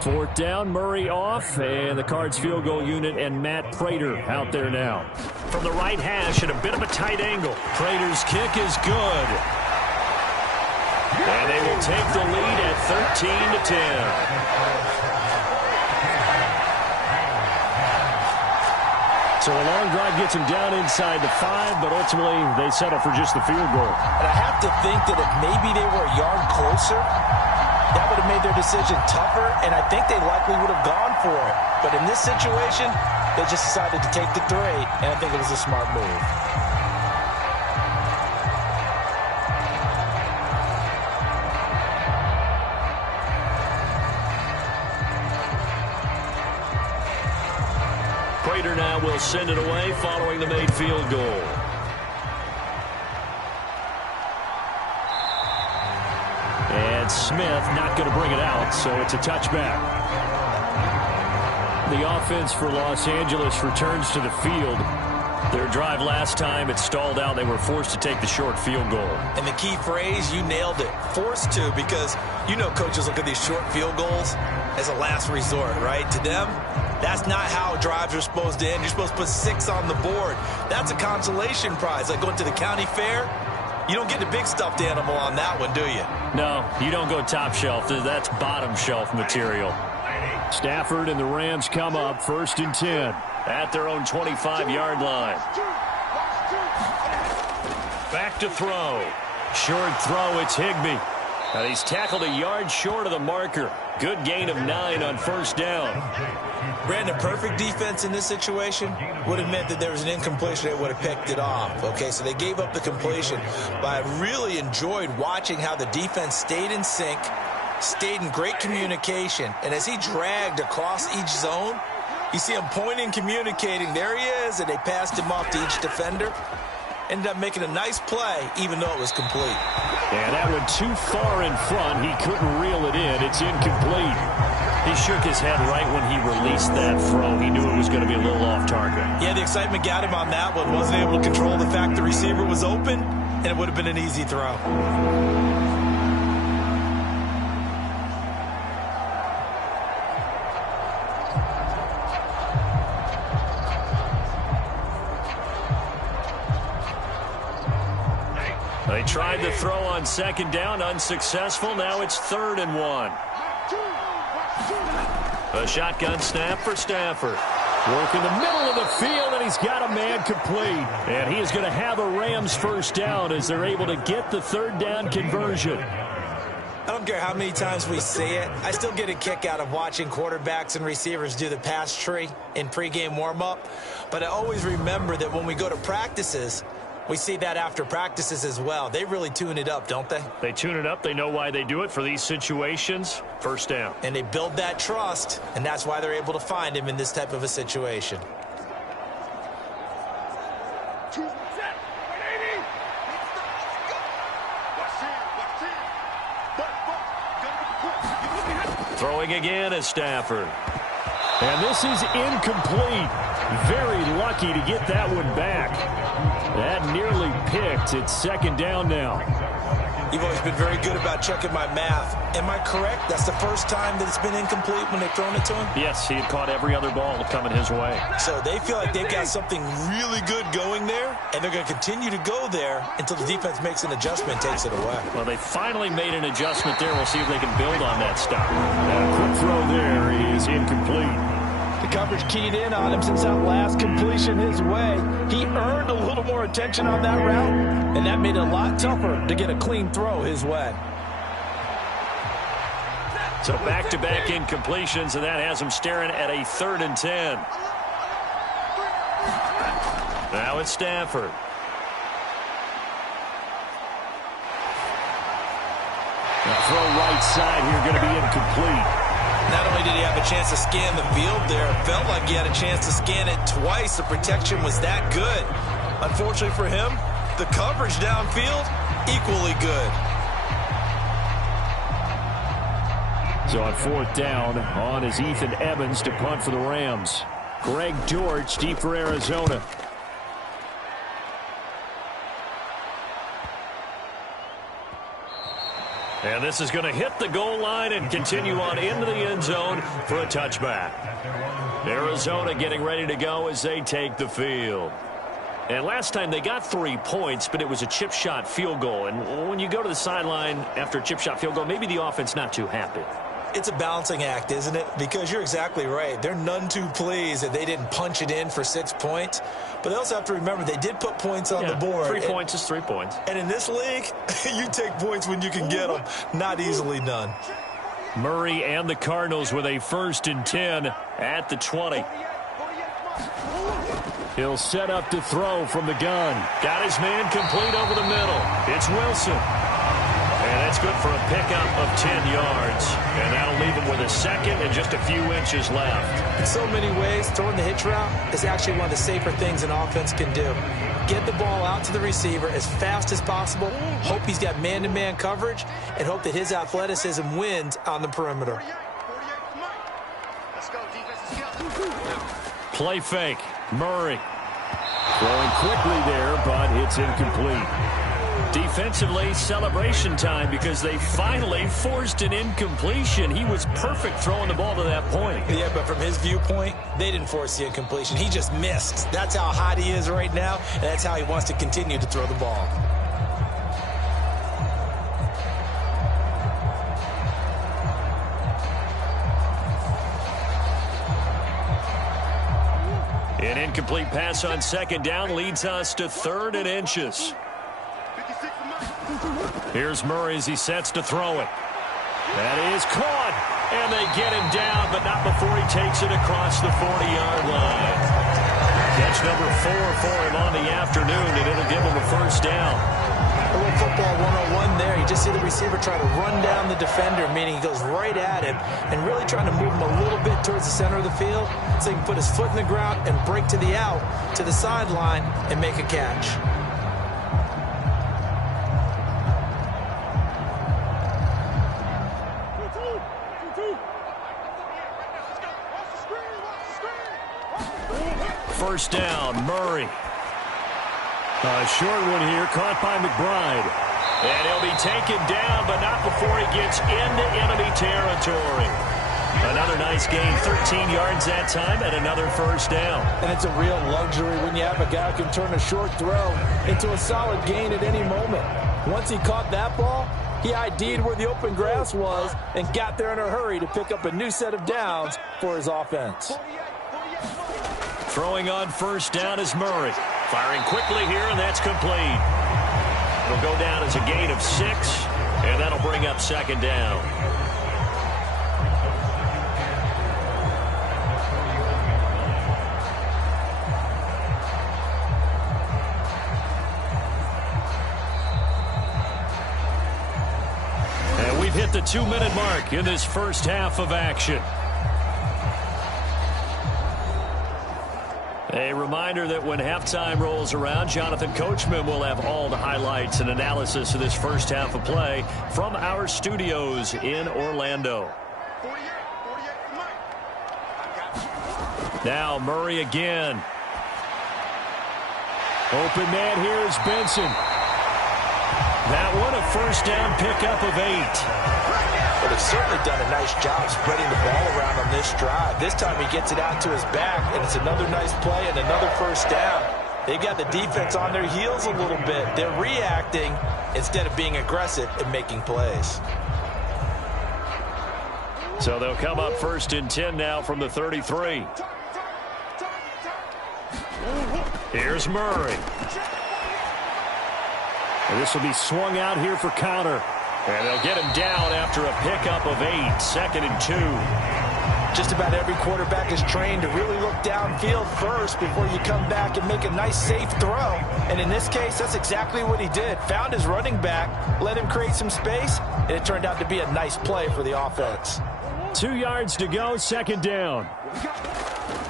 Fourth down, Murray off, and the Cards field goal unit and Matt Prater out there now. From the right hash at a bit of a tight angle. Prater's kick is good. And they will take the lead at 13-10. So a long drive gets them down inside the 5, but ultimately they settle for just the field goal. And I have to think that if maybe they were a yard closer, that would have made their decision tougher, and I think they likely would have gone for it. But in this situation, they just decided to take the 3, and I think it was a smart move. Raider now will send it away following the made field goal. And Smith not going to bring it out, so it's a touchback. The offense for Los Angeles returns to the field. Their drive last time, it stalled out. They were forced to take the short field goal. And the key phrase, you nailed it, forced to, because you know coaches look at these short field goals as a last resort, right? To them, that's not how drives are supposed to end. You're supposed to put 6 on the board. That's a consolation prize, like going to the county fair. You don't get the big stuffed animal on that one, do you? No, you don't go top shelf. That's bottom shelf material. Stafford and the Rams come up 1st and 10. At their own 25-yard line. Back to throw. Short throw, it's Higbee. And he's tackled a yard short of the marker. Good gain of 9 on 1st down. Brandon, perfect defense in this situation would have meant that there was an incompletion. They would have picked it off. Okay, so they gave up the completion. But I really enjoyed watching how the defense stayed in sync, stayed in great communication. And as he dragged across each zone, you see him pointing, communicating. There he is, and they passed him off to each defender. Ended up making a nice play, even though it was complete. And that went too far in front. He couldn't reel it in. It's incomplete. He shook his head right when he released that throw. He knew it was going to be a little off target. Yeah, the excitement got him on that one. Wasn't able to control the fact the receiver was open, and it would have been an easy throw. They tried the throw on 2nd down, unsuccessful. Now it's 3rd and 1. A shotgun snap for Stafford. Work in the middle of the field, and he's got a man complete. And he is going to have a Rams 1st down as they're able to get the 3rd down conversion. I don't care how many times we see it. I still get a kick out of watching quarterbacks and receivers do the pass tree in pregame warm-up. But I always remember that when we go to practices, we see that after practices as well. They really tune it up, don't they? They tune it up. They know why they do it for these situations. 1st down. And they build that trust, and that's why they're able to find him in this type of a situation. Throwing again is Stafford. And this is incomplete. Very lucky to get that one back. That nearly picked. It's 2nd down now. You've always been very good about checking my math. Am I correct? That's the first time that it's been incomplete when they've thrown it to him? Yes, he had caught every other ball coming his way. So they feel like they've got something really good going there, and they're going to continue to go there until the defense makes an adjustment and takes it away. Well, they finally made an adjustment there. We'll see if they can build on that stop. And a quick throw there is incomplete. The coverage keyed in on him since that last completion his way. He earned a little more attention on that route, and that made it a lot tougher to get a clean throw his way. So back-to-back incompletions, and that has him staring at a 3rd and 10. Now it's Stafford. The throw right side here going to be incomplete. Not only did he have a chance to scan the field there, it felt like he had a chance to scan it twice. The protection was that good. Unfortunately for him, the coverage downfield, equally good. So on 4th down, on is Ethan Evans to punt for the Rams. Greg Dortch deep for Arizona. And this is going to hit the goal line and continue on into the end zone for a touchback. Arizona getting ready to go as they take the field. And last time they got 3 points, but it was a chip shot field goal. And when you go to the sideline after a chip shot field goal, maybe the offense not too happy. It's a balancing act, isn't it? Because you're exactly right. They're none too pleased that they didn't punch it in for 6 points. But they also have to remember they did put points on the board. 3 points is 3 points. And in this league, you take points when you can get them. Not easily done. Murray and the Cardinals with a 1st and 10 at the 20. He'll set up to throw from the gun. Got his man complete over the middle. It's Wilson. And That's good for a pickup of 10 yards. And that'll leave him with a second and just a few inches left. In so many ways, throwing the hitch route is actually one of the safer things an offense can do. Get the ball out to the receiver as fast as possible, hope he's got man-to-man coverage, and hope that his athleticism wins on the perimeter. Play fake. Murray. Throwing quickly there, but it's incomplete. Defensively, celebration time because they finally forced an incompletion. He was perfect throwing the ball to that point. Yeah, but from his viewpoint, they didn't force the incompletion. He just missed. That's how hot he is right now, and that's how he wants to continue to throw the ball. An incomplete pass on second down leads us to 3rd and inches. Here's Murray as he sets to throw it. That is caught, and they get him down, but not before he takes it across the 40-yard line. Catch number 4 for him on the afternoon, and it'll give him a first down. A little football 101 there. You just see the receiver try to run down the defender, meaning he goes right at him and really trying to move him a little bit towards the center of the field so he can put his foot in the ground and break to the out, to the sideline, and make a catch. First down, Murray. A short one here, caught by McBride. And he'll be taken down, but not before he gets into enemy territory. Another nice gain, 13 yards that time, and another first down. And it's a real luxury when you have a guy who can turn a short throw into a solid gain at any moment. Once he caught that ball, he ID'd where the open grass was and got there in a hurry to pick up a new set of downs for his offense. Throwing on first down is Murray. Firing quickly here, and that's complete. It'll go down as a gain of 6, and that'll bring up second down. And we've hit the 2-minute mark in this first half of action. A reminder that when halftime rolls around, Jonathan Coachman will have all the highlights and analysis of this first half of play from our studios in Orlando. Now Murray again. Open man here is Benson. That one a first down pickup of 8. But he's certainly done a nice job spreading the ball around on this drive. This time he gets it out to his back, and it's another nice play and another first down. They've got the defense on their heels a little bit. They're reacting instead of being aggressive and making plays. So they'll come up 1st and 10 now from the 33. Here's Murray. And this will be swung out here for counter. And they'll get him down after a pickup of 8, 2nd and 2. Just about every quarterback is trained to really look downfield first before you come back and make a nice, safe throw. And in this case, that's exactly what he did. Found his running back, let him create some space, and it turned out to be a nice play for the offense. 2 yards to go, second down.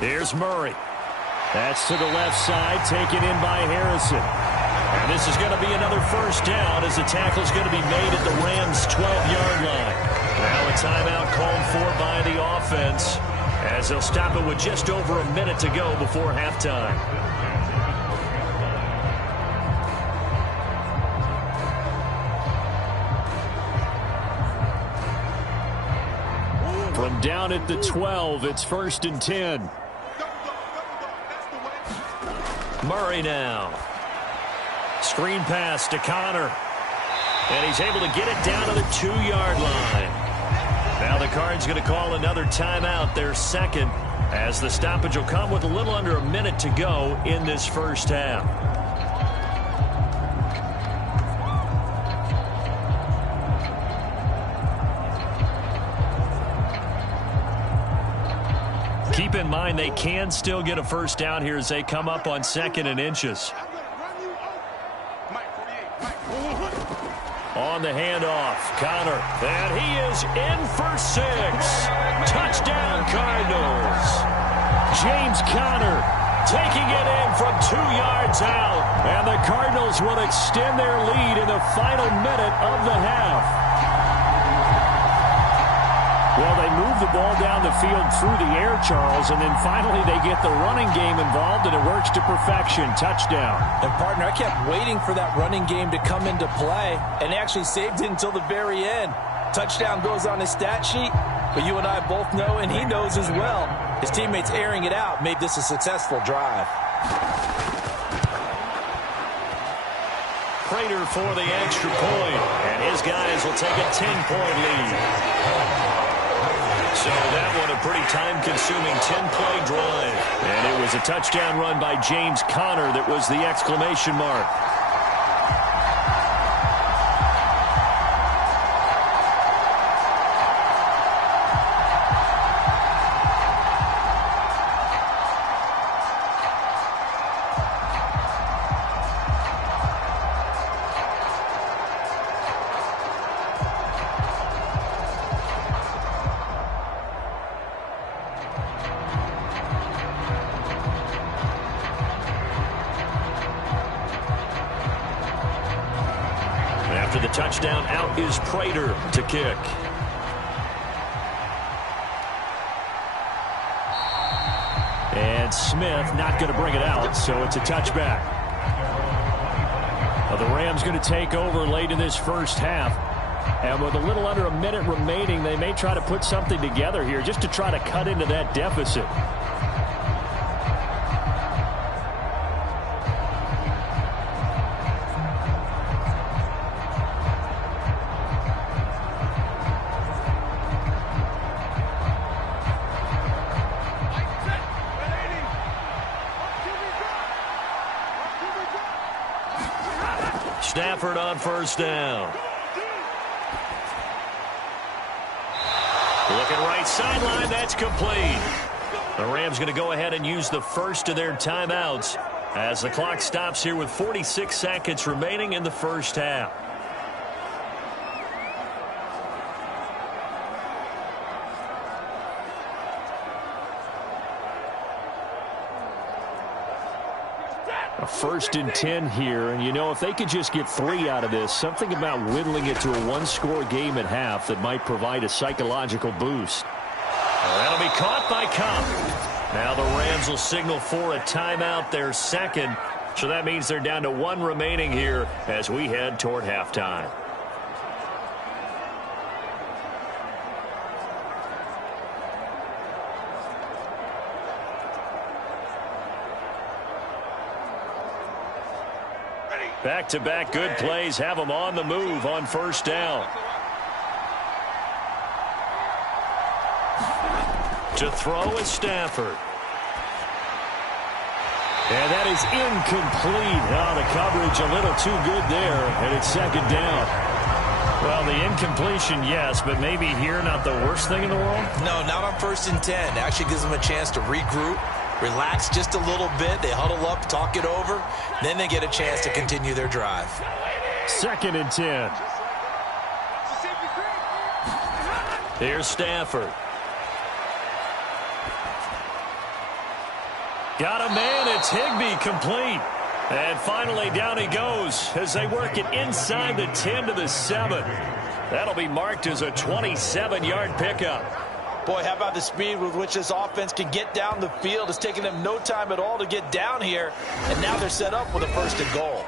Here's Murray. That's to the left side, taken in by Harrison. And this is going to be another first down as the tackle's going to be made at the Rams' 12-yard line. Now a timeout called for by the offense as they'll stop it with just over a minute to go before halftime. From down at the 12, it's 1st and 10. Murray now. Screen pass to Connor. And he's able to get it down to the 2-yard line. Now the Cards going to call another timeout, their second, as the stoppage will come with a little under a minute to go in this first half. Keep in mind they can still get a first down here as they come up on 2nd and inches. On the handoff, Connor. And he is in for 6. Touchdown, Cardinals. James Conner taking it in from 2 yards out. And the Cardinals will extend their lead in the final minute of the half. Well, they move the ball down the field through the air, Charles, and then finally they get the running game involved, and it works to perfection. Touchdown. And, partner, I kept waiting for that running game to come into play, and actually saved it until the very end. Touchdown goes on his stat sheet, but you and I both know, and he knows as well, his teammates airing it out made this a successful drive. Prater for the extra point, and his guys will take a 10-point lead. So that one a pretty time-consuming 10-play drive. And it was a touchdown run by James Conner that was the exclamation mark. After the touchdown, out is Prater to kick. And Smith not going to bring it out, so it's a touchback. Well, the Rams going to take over late in this first half. And with a little under a minute remaining, they may try to put something together here just to try to cut into that deficit. Stafford on first down. Looking right sideline, that's complete. The Rams going to go ahead and use the first of their timeouts as the clock stops here with 46 seconds remaining in the first half. A 1st and 10 here, and you know, if they could just get 3 out of this, something about whittling it to a 1-score game at half that might provide a psychological boost. That'll be caught by Cup. Now the Rams will signal for a timeout, their second, so that means they're down to 1 remaining here as we head toward halftime. Back-to-back good plays have them on the move on first down. To throw is Stafford. And that is incomplete. Oh, the coverage a little too good there, and it's second down. Well, the incompletion, yes, but maybe here not the worst thing in the world? No, not on 1st and 10. Actually gives them a chance to regroup. Relax just a little bit. They huddle up, talk it over. Then they get a chance to continue their drive. 2nd and 10. Here's Stafford. Got a man. It's Higbee complete. And finally down he goes as they work it inside the 10 to the 7. That'll be marked as a 27-yard pickup. Boy, how about the speed with which this offense can get down the field? It's taken them no time at all to get down here, and now they're set up with a 1st and goal.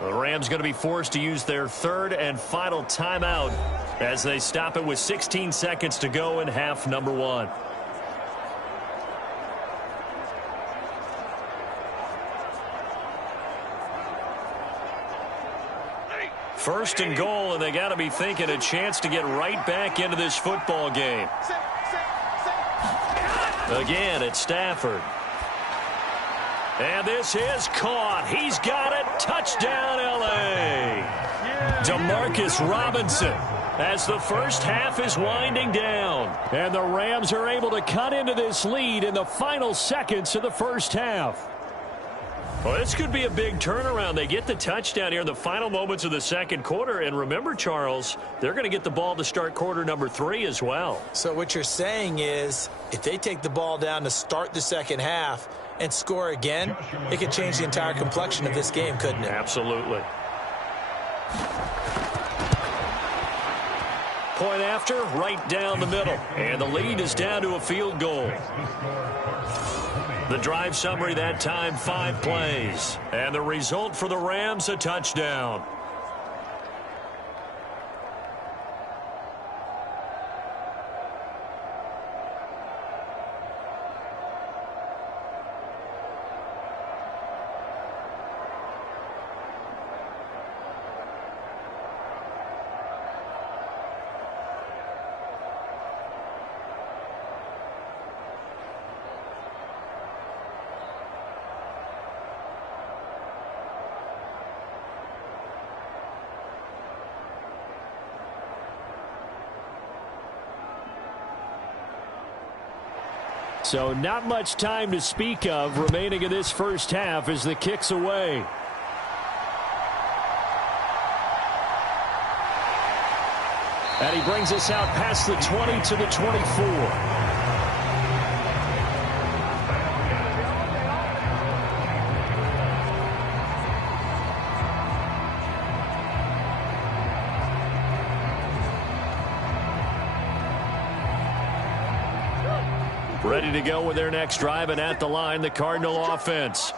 The Rams going to be forced to use their 3rd and final timeout as they stop it with 16 seconds to go in half number 1. First and goal, and they got to be thinking a chance to get right back into this football game. Again, it's Stafford. And this is caught. He's got it. Touchdown, L.A. Demarcus Robinson as the first half is winding down. And the Rams are able to cut into this lead in the final seconds of the first half. Well, this could be a big turnaround. They get the touchdown here in the final moments of the second quarter. And remember, Charles, they're going to get the ball to start quarter number 3 as well. So what you're saying is if they take the ball down to start the second half and score again, it could change the entire complexion of this game, couldn't it? Absolutely. Point after, right down the middle. And the lead is down to a field goal. The drive summary that time, 5 plays. And the result for the Rams, a touchdown. So not much time to speak of remaining in this first half as the kick's away. And he brings us out past the 20 to the 24. Ready to go with their next drive, and at the line, the Cardinal offense.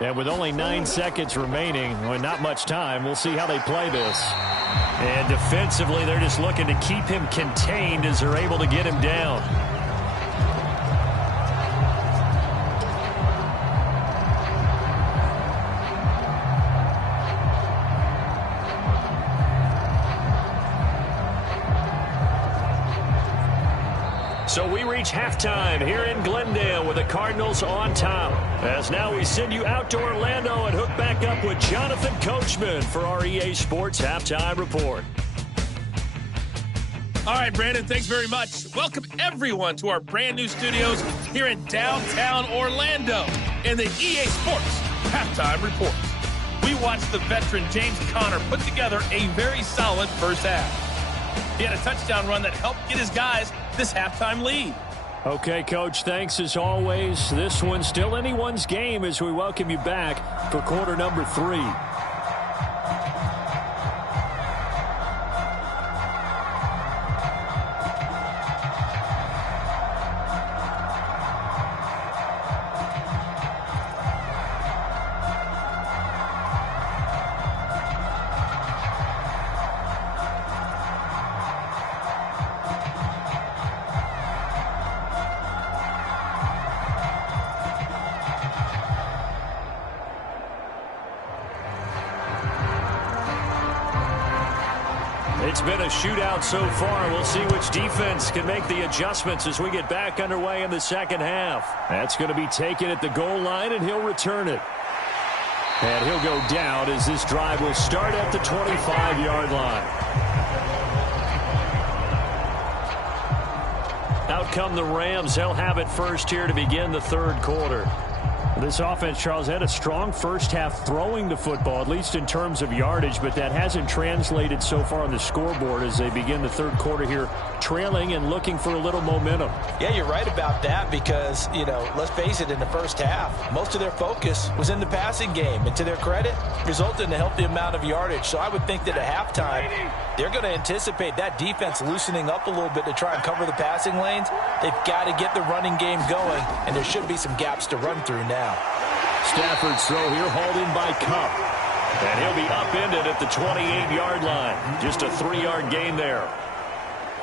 And with only 9 seconds remaining, well, not much time, we'll see how they play this. And defensively, they're just looking to keep him contained as they're able to get him down. So we reach halftime here in Glendale with the Cardinals on top. As now we send you out to Orlando and hook back up with Jonathan Coachman for our EA Sports Halftime Report. All right, Brandon, thanks very much. Welcome, everyone, to our brand new studios here in downtown Orlando in the EA Sports Halftime Report. We watched the veteran James Conner put together a very solid first half. He had a touchdown run that helped get his guys this halftime lead. Okay, Coach, thanks as always. This one's still anyone's game as we welcome you back for quarter number 3. It's been a shootout so far. We'll see which defense can make the adjustments as we get back underway in the second half. That's going to be taken at the goal line, and he'll return it. And he'll go down as this drive will start at the 25-yard line. Out come the Rams. They'll have it first here to begin the third quarter. This offense, Charles, had a strong first half throwing the football, at least in terms of yardage, but that hasn't translated so far on the scoreboard as they begin the third quarter here, trailing and looking for a little momentum. Yeah, you're right about that because, let's face it, in the first half, most of their focus was in the passing game. And to their credit, resulted in a healthy amount of yardage. So I would think that at halftime, they're going to anticipate that defense loosening up a little bit to try and cover the passing lanes. They've got to get the running game going, and there should be some gaps to run through now. Stafford's throw here hauled in by Cup. And he'll be upended at the 28-yard line. Just a 3-yard gain there.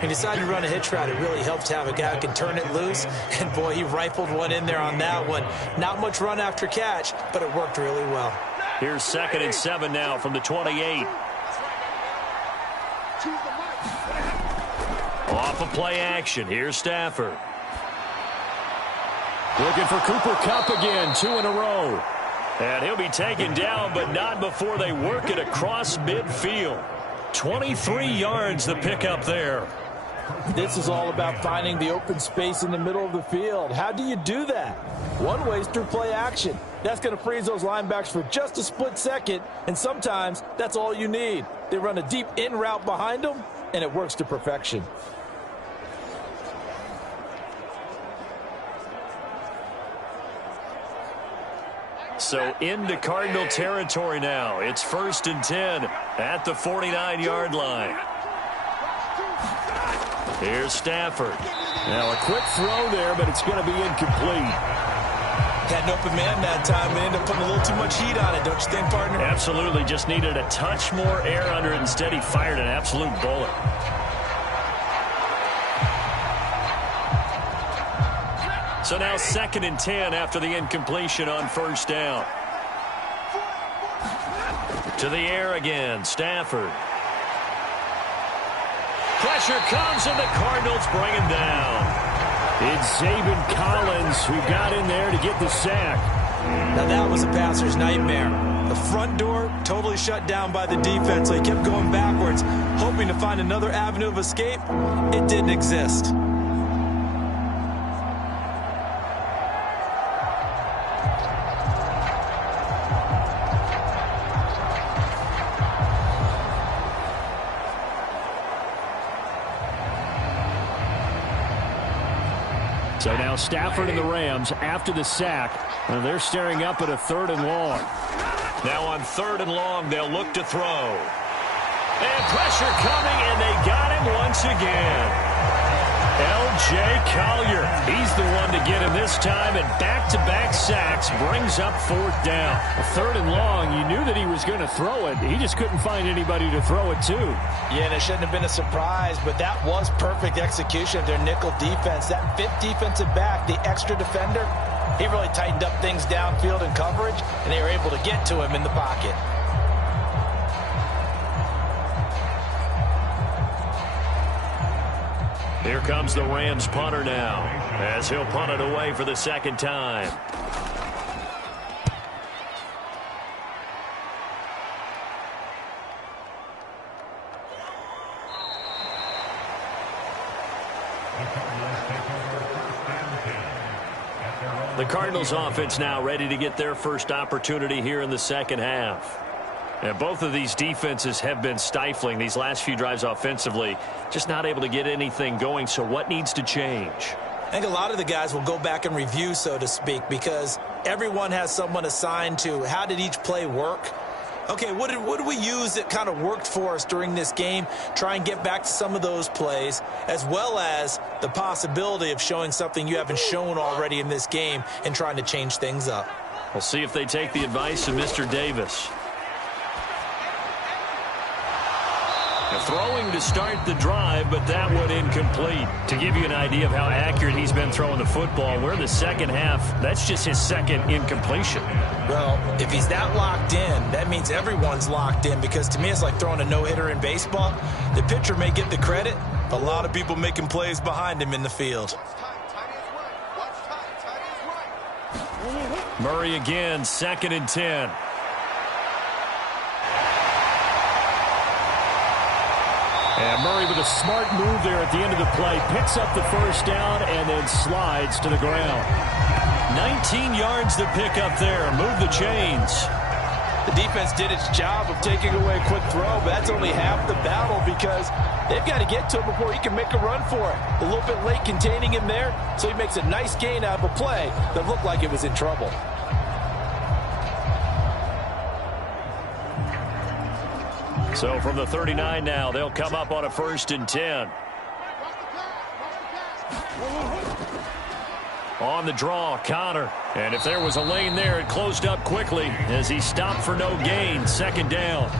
He decided to run a hitch route. It really helps to have a guy who can turn it loose. And, boy, he rifled one in there on that one. Not much run after catch, but it worked really well. Here's 2nd and 7 now from the 28. Off of play action. Here's Stafford. Looking for Cooper Kupp again, 2 in a row. And he'll be taken down, but not before they work it across midfield. 23 yards the pickup there. This is all about finding the open space in the middle of the field. How do you do that? One way is through play action. That's going to freeze those linebacks for just a split second, and sometimes that's all you need. They run a deep in route behind them, and it works to perfection. So into Cardinal territory now. It's 1st and 10 at the 49-yard line. Here's Stafford. Now a quick throw there, but it's going to be incomplete. Had an open man that time and ended up putting a little too much heat on it, don't you think, partner? Absolutely. Just needed a touch more air under it. Instead, he fired an absolute bullet. So now 2nd and 10 after the incompletion on 1st down. To the air again, Stafford. Pressure comes, and the Cardinals bring him down. It's Zaven Collins who got in there to get the sack. Now that was a passer's nightmare. The front door totally shut down by the defense, so he kept going backwards, hoping to find another avenue of escape. It didn't exist. So now Stafford and the Rams, after the sack, they're staring up at a 3rd and long. Now on 3rd and long, they'll look to throw. And pressure coming, and they got him once again. L.J. Collier, he's the one to get him this time, and back-to-back sacks brings up 4th down. A 3rd and long, you knew that he was going to throw it. He just couldn't find anybody to throw it to. Yeah, and it shouldn't have been a surprise, but that was perfect execution of their nickel defense. That 5th defensive back, the extra defender, he really tightened up things downfield in coverage, and they were able to get to him in the pocket. Here comes the Rams punter now, as he'll punt it away for the 2nd time. The Cardinals offense now ready to get their first opportunity here in the 2nd half. And both of these defenses have been stifling these last few drives offensively, just not able to get anything going. So what needs to change? I think a lot of the guys will go back and review, so to speak, because everyone has someone assigned to how did each play work. Okay, what did we use that kind of worked for us during this game? Try and get back to some of those plays, as well as the possibility of showing something you haven't shown already in this game and trying to change things up. We'll see if they take the advice of Mr. Davis. Throwing to start the drive, but that one incomplete. To give you an idea of how accurate he's been throwing the football, we're in the 2nd half. That's just his 2nd incompletion. Well, if he's that locked in, that means everyone's locked in, because to me it's like throwing a no-hitter in baseball. The pitcher may get the credit, but a lot of people making plays behind him in the field. Murray again, 2nd and 10. And Murray with a smart move there at the end of the play. Picks up the 1st down and then slides to the ground. 19 yards to pick up there. Move the chains. The defense did its job of taking away a quick throw, but that's only half the battle, because they've got to get to him before he can make a run for it. A little bit late containing him there, so he makes a nice gain out of a play that looked like it was in trouble. So from the 39 now, they'll come up on a 1st and 10. On the draw, Connor. And if there was a lane there, it closed up quickly as he stopped for no gain. 2nd down.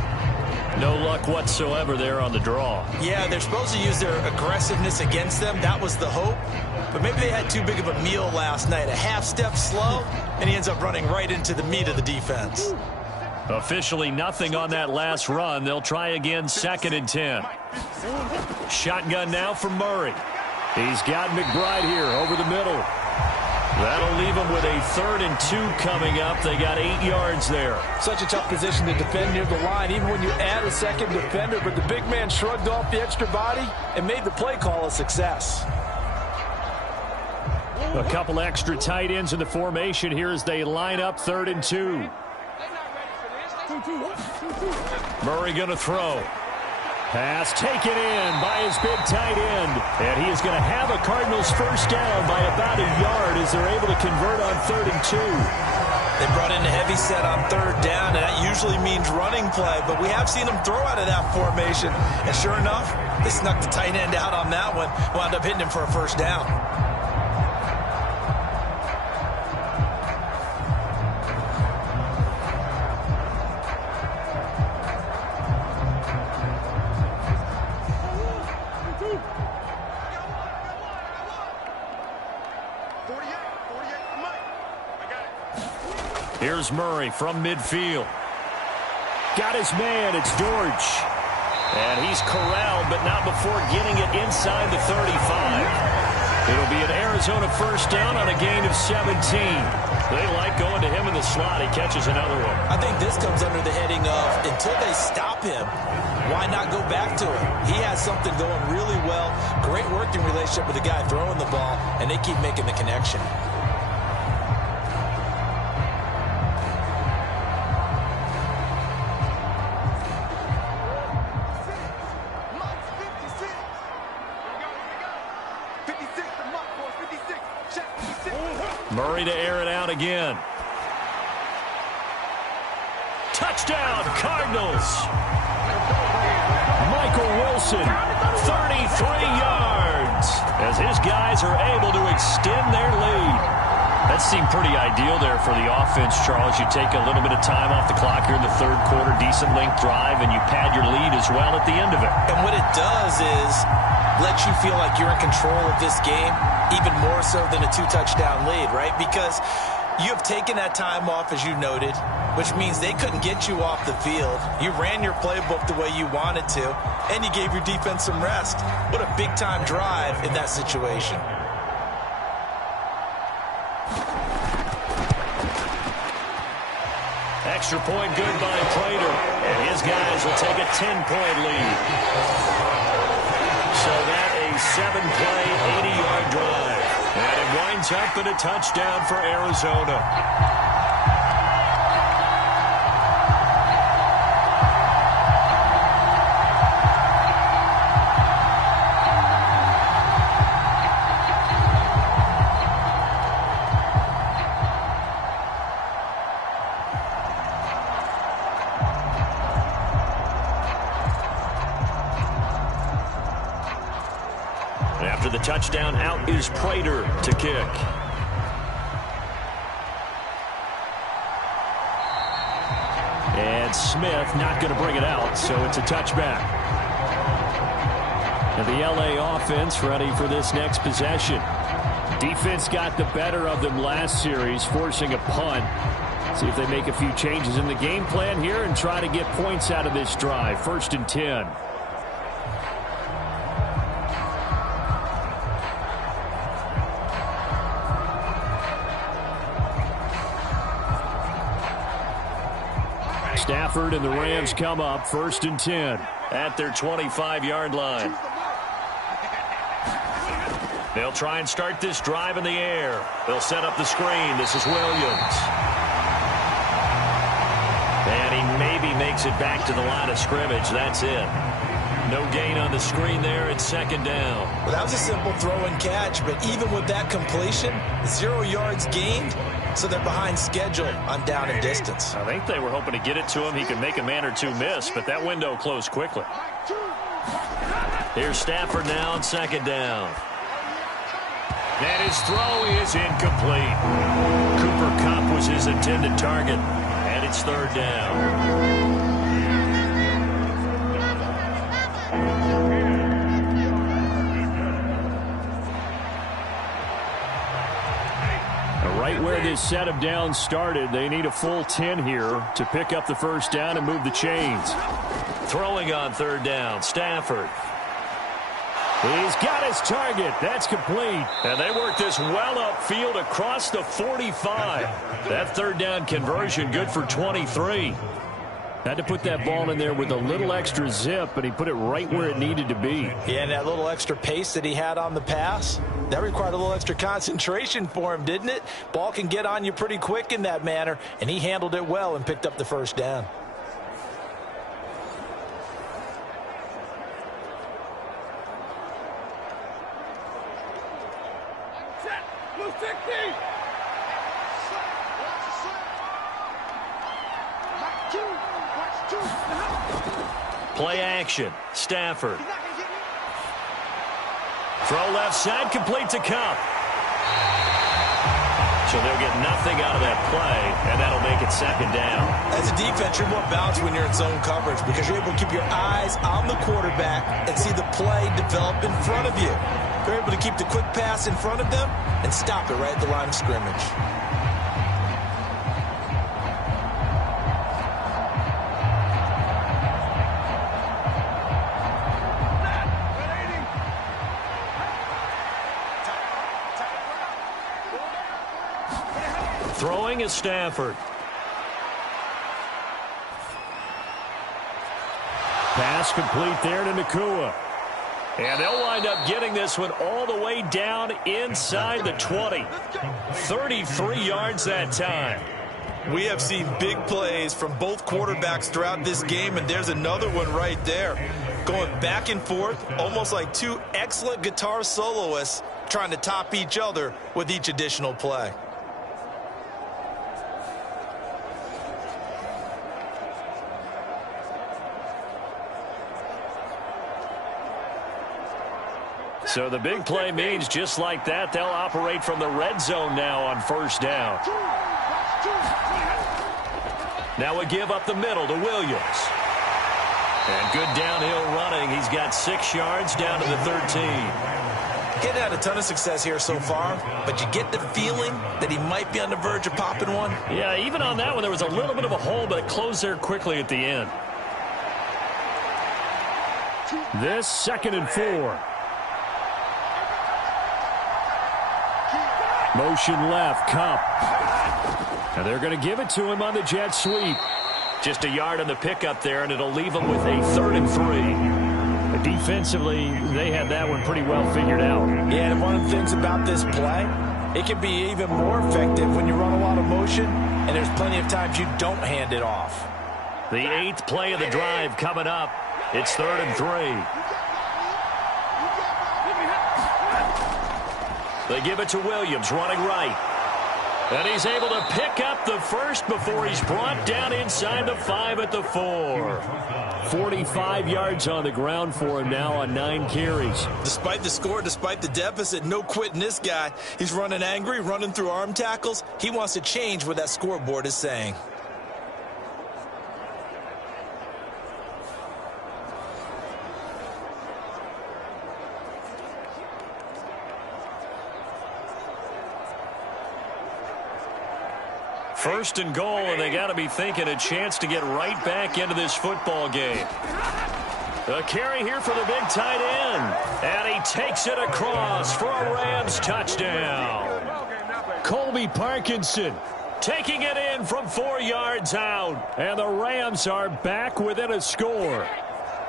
No luck whatsoever there on the draw. Yeah, they're supposed to use their aggressiveness against them. That was the hope. But maybe they had too big of a meal last night. A half step slow, and he ends up running right into the meat of the defense. Officially nothing on that last run. They'll try again, 2nd and 10. Shotgun now for Murray. He's got McBride here over the middle. That'll leave them with a 3rd and 2 coming up. They got 8 yards there. Such a tough position to defend near the line, even when you add a second defender. But the big man shrugged off the extra body and made the play call a success. A couple extra tight ends in the formation here as they line up 3rd and 2. Murray going to throw. Pass taken in by his big tight end. And he is going to have a Cardinals first down by about a yard as they're able to convert on 3rd and 2. They brought in a heavy set on 3rd down, and that usually means running play. But we have seen them throw out of that formation. And sure enough, they snuck the tight end out on that one. Wound up hitting him for a first down. Here's Murray from midfield. Got his man. It's George. And he's corralled, but not before getting it inside the 35. It'll be an Arizona first down on a gain of 17. They like going to him in the slot. He catches another one. I think this comes under the heading of, until they stop him, why not go back to him? He has something going really well. Great working relationship with the guy throwing the ball, and they keep making the connection. Murray to air it out again. Touchdown, Cardinals. Michael Wilson, 33 yards as his guys are able to extend their lead. That seemed pretty ideal there for the offense, Charles. You take a little bit of time off the clock here in the 3rd quarter, decent length drive, and you pad your lead as well at the end of it. And what it does is let you feel like you're in control of this game, even more so than a 2-touchdown lead, right? Because you have taken that time off, as you noted, which means they couldn't get you off the field. You ran your playbook the way you wanted to, and you gave your defense some rest. What a big-time drive in that situation. Extra point good by Prater, and his guys will take a 10-point lead. So that a 7-play, 80-yard drive. And it winds up in a touchdown for Arizona. After the touchdown, out is Prater to kick. And Smith not going to bring it out, so it's a touchback. And the LA offense ready for this next possession. Defense got the better of them last series, forcing a punt. See if they make a few changes in the game plan here and try to get points out of this drive. 1st and 10. Stafford and the Rams come up 1st and 10 at their 25-yard line. They'll try and start this drive in the air. They'll set up the screen. This is Williams. And he maybe makes it back to the line of scrimmage. That's it. No gain on the screen there. It's 2nd down. Well, that was a simple throw and catch, but even with that completion, 0 yards gained. So they're behind schedule on down and distance. I think they were hoping to get it to him. He could make a man or two miss, but that window closed quickly. Here's Stafford now on 2nd down. And his throw is incomplete. Cooper Kupp was his intended target, and it's 3rd down. Right where this set of downs started, they need a full 10 here to pick up the first down and move the chains. Throwing on 3rd down, Stafford. He's got his target. That's complete. And they work this well upfield across the 45. That third down conversion good for 23. Had to put that ball in there with a little extra zip, but he put it right where it needed to be. Yeah, and that little extra pace that he had on the pass, that required a little extra concentration for him, didn't it? Ball can get on you pretty quick in that manner, and he handled it well and picked up the first down. Play action. Stafford. Throw left side, complete to Cup. So they'll get nothing out of that play, and that'll make it second down. As a defense, you're more balanced when you're in zone coverage because you're able to keep your eyes on the quarterback and see the play develop in front of you. You're able to keep the quick pass in front of them and stop it right at the line of scrimmage. Throwing is Stafford. Pass complete there to Nakua. And they'll wind up getting this one all the way down inside the 20. 33 yards that time. We have seen big plays from both quarterbacks throughout this game, and there's another one right there. Going back and forth, almost like two excellent guitar soloists trying to top each other with each additional play. So the big play means just like that, they'll operate from the red zone now on first down. Now we give up the middle to Williams. And good downhill running. He's got 6 yards down to the 13. Getting had a ton of success here so far, but you get the feeling that he might be on the verge of popping one. Yeah, even on that one, there was a little bit of a hole, but it closed there quickly at the end. This 2nd and 4. Motion left, Cup. And they're going to give it to him on the jet sweep. Just a yard on the pickup there, and it'll leave them with a 3rd and 3. Defensively, they had that one pretty well figured out. Yeah, and one of the things about this play, it can be even more effective when you run a lot of motion, and there's plenty of times you don't hand it off. The 8th play of the drive coming up. It's 3rd and 3. They give it to Williams, running right. And he's able to pick up the first before he's brought down inside the 5 at the 4. 45 yards on the ground for him now on 9 carries. Despite the score, despite the deficit, no quitting this guy. He's running angry, running through arm tackles. He wants to change what that scoreboard is saying. First and goal, and they got to be thinking a chance to get right back into this football game. A carry here for the big tight end. And he takes it across for a Rams touchdown. Colby Parkinson taking it in from 4 yards out. And the Rams are back within a score.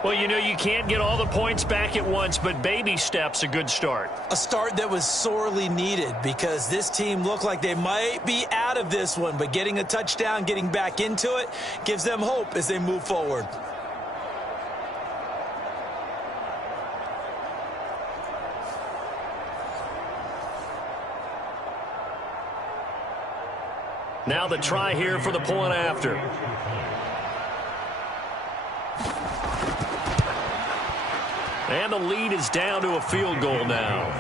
Well, you know, you can't get all the points back at once, but baby steps, a good start. A start that was sorely needed because this team looked like they might be out of this one, but getting a touchdown, getting back into it, gives them hope as they move forward. Now the try here for the point after. And the lead is down to a field goal now.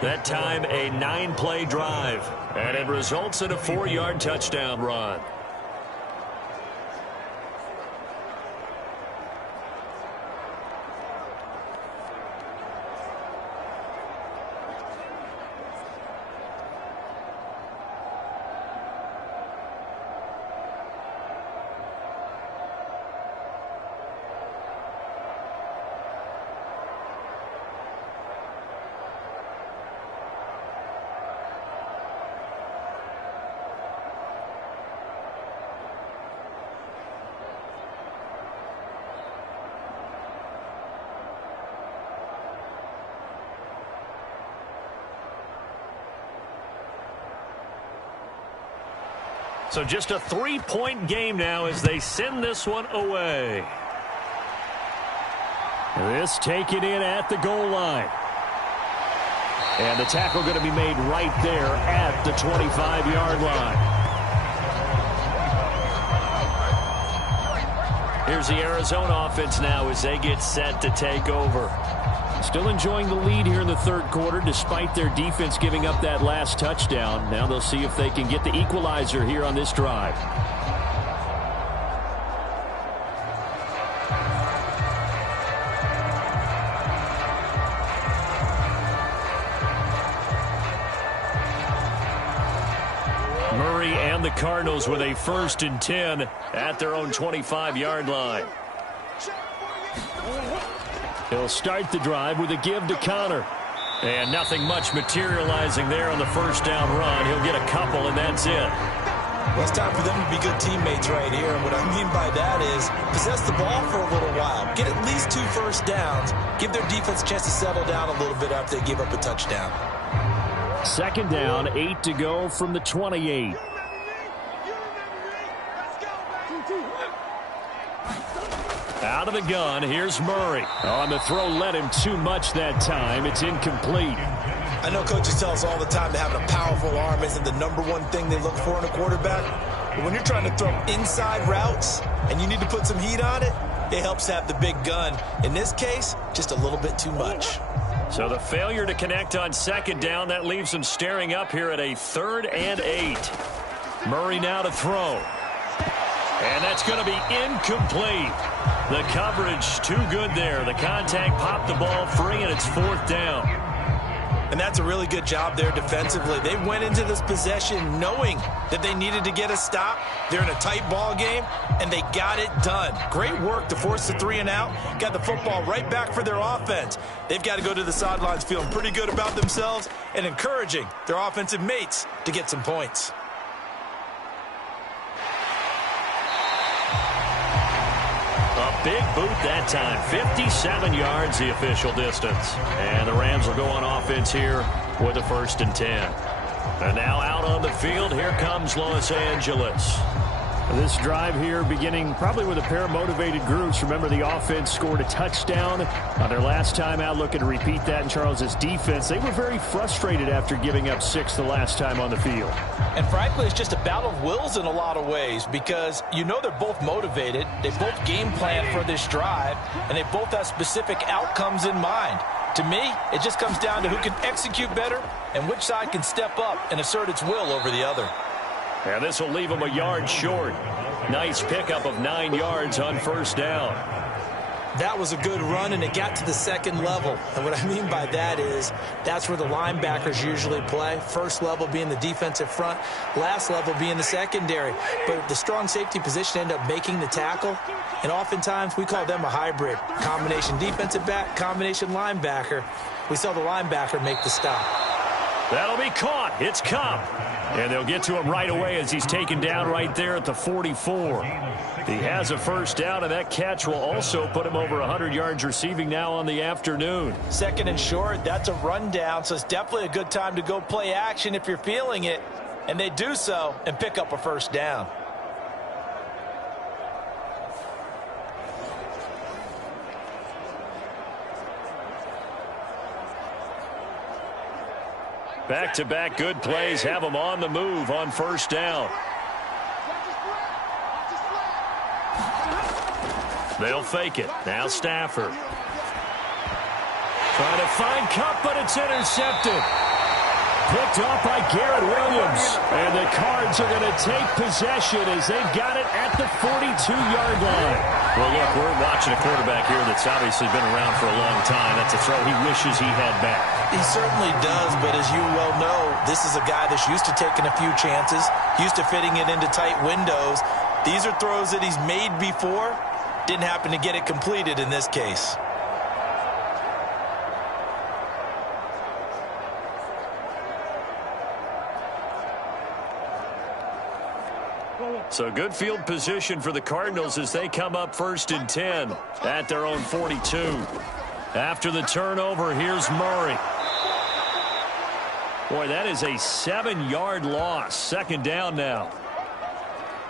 That time a 9-play drive. And it results in a 4-yard touchdown run. So just a 3-point game now as they send this one away. This taken in at the goal line. And the tackle going to be made right there at the 25-yard line. Here's the Arizona offense now as they get set to take over. Still enjoying the lead here in the third quarter despite their defense giving up that last touchdown. Now they'll see if they can get the equalizer here on this drive. Murray and the Cardinals with a 1st and 10 at their own 25-yard line. He'll start the drive with a give to Connor. And nothing much materializing there on the first down run. He'll get a couple, and that's it. Well, it's time for them to be good teammates right here. And what I mean by that is possess the ball for a little while. Get at least 2 first downs. Give their defense a chance to settle down a little bit after they give up a touchdown. 2nd down, 8 to go from the 28. Out of the gun, here's Murray. On the throw, led him too much that time. It's incomplete. I know coaches tell us all the time that having a powerful arm isn't the #1 thing they look for in a quarterback. But when you're trying to throw inside routes and you need to put some heat on it, it helps to have the big gun. In this case, just a little bit too much. So the failure to connect on 2nd down, that leaves them staring up here at a 3rd and 8. Murray now to throw. And that's going to be incomplete. The coverage too good there. The contact popped the ball free, and it's 4th down. And that's a really good job there defensively. They went into this possession knowing that they needed to get a stop. They're in a tight ball game, and they got it done. Great work to force the 3 and out. Got the football right back for their offense. They've got to go to the sidelines feeling pretty good about themselves and encouraging their offensive mates to get some points. Big boot that time. 57 yards the official distance. And the Rams will go on offense here with a 1st and 10. And now out on the field, here comes Los Angeles. This drive here beginning probably with a pair of motivated groups. Remember, the offense scored a touchdown on their last time out. Looking to repeat that in Charles's defense. They were very frustrated after giving up 6 the last time on the field. And frankly, it's just a battle of wills in a lot of ways because you know they're both motivated. They both game plan for this drive, and they both have specific outcomes in mind. To me, it just comes down to who can execute better and which side can step up and assert its will over the other. And this will leave him a yard short. Nice pickup of 9 yards on 1st down. That was a good run, and it got to the 2nd level. And what I mean by that is that's where the linebackers usually play. First level being the defensive front, last level being the secondary. But the strong safety position ended up making the tackle. And oftentimes we call them a hybrid. Combination defensive back, combination linebacker. We saw the linebacker make the stop. That'll be caught. It's Cup. And they'll get to him right away as he's taken down right there at the 44. He has a 1st down, and that catch will also put him over 100 yards receiving now on the afternoon. 2nd and short, that's a rundown, so it's definitely a good time to go play action if you're feeling it. And they do so and pick up a 1st down. Back-to-back good plays have them on the move on 1st down. They'll fake it. Now Stafford. Trying to find Cup, but it's intercepted. Picked off by Garrett Williams. And the Cards are going to take possession as they've got it at the 42-yard line. Well, look, we're watching a quarterback here that's obviously been around for a long time. That's a throw he wishes he had back. He certainly does, but as you well know, this is a guy that's used to taking a few chances, used to fitting it into tight windows. These are throws that he's made before. Didn't happen to get it completed in this case. So good field position for the Cardinals as they come up 1st and 10 at their own 42. After the turnover, here's Murray. Boy, that is a 7-yard loss. 2nd down now.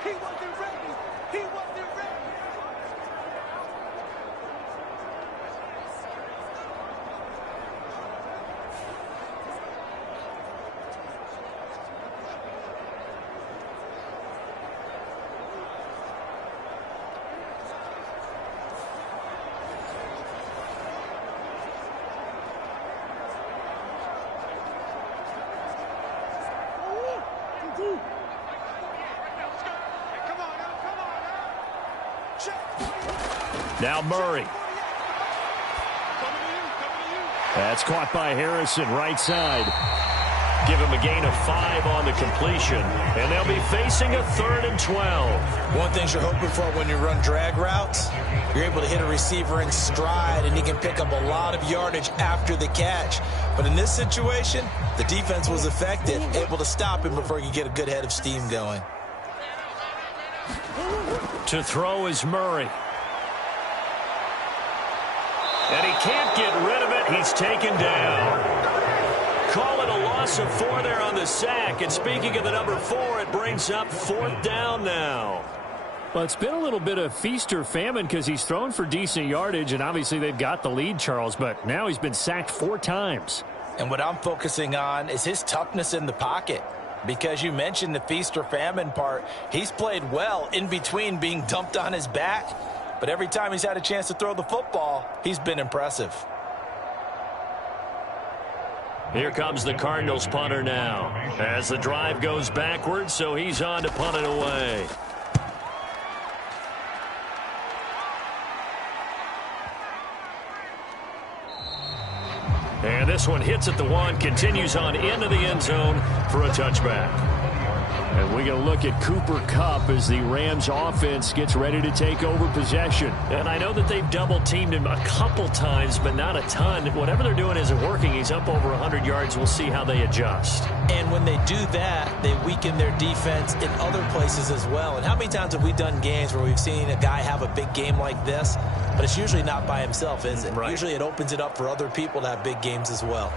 He wasn't ready. He wasn't ready. Now Murray. That's caught by Harrison, right side. Give him a gain of 5 on the completion, and they'll be facing a 3rd and 12. One thing you're hoping for when you run drag routes, you're able to hit a receiver in stride, and he can pick up a lot of yardage after the catch. But in this situation, the defense was effective, able to stop him before he could get a good head of steam going. To throw is Murray. And he can't get rid of it. He's taken down. Call it a loss of 4 there on the sack. And speaking of the number 4, it brings up 4th down now. Well, it's been a little bit of feast or famine because he's thrown for decent yardage, and obviously they've got the lead, Charles, but now he's been sacked 4 times. And what I'm focusing on is his toughness in the pocket. Because you mentioned the feast or famine part, he's played well in between being dumped on his back. But every time he's had a chance to throw the football, he's been impressive. Here comes the Cardinals punter now. As the drive goes backwards, so he's on to punt it away. And this one hits at the 1, continues on into the end zone for a touchback. And we're going to look at Cooper Kupp as the Rams offense gets ready to take over possession. And I know that they've double-teamed him a couple times, but not a ton. Whatever they're doing isn't working. He's up over 100 yards. We'll see how they adjust. And when they do that, they weaken their defense in other places as well. And how many times have we done games where we've seen a guy have a big game like this, but it's usually not by himself, is it? Right. Usually it opens it up for other people to have big games as well.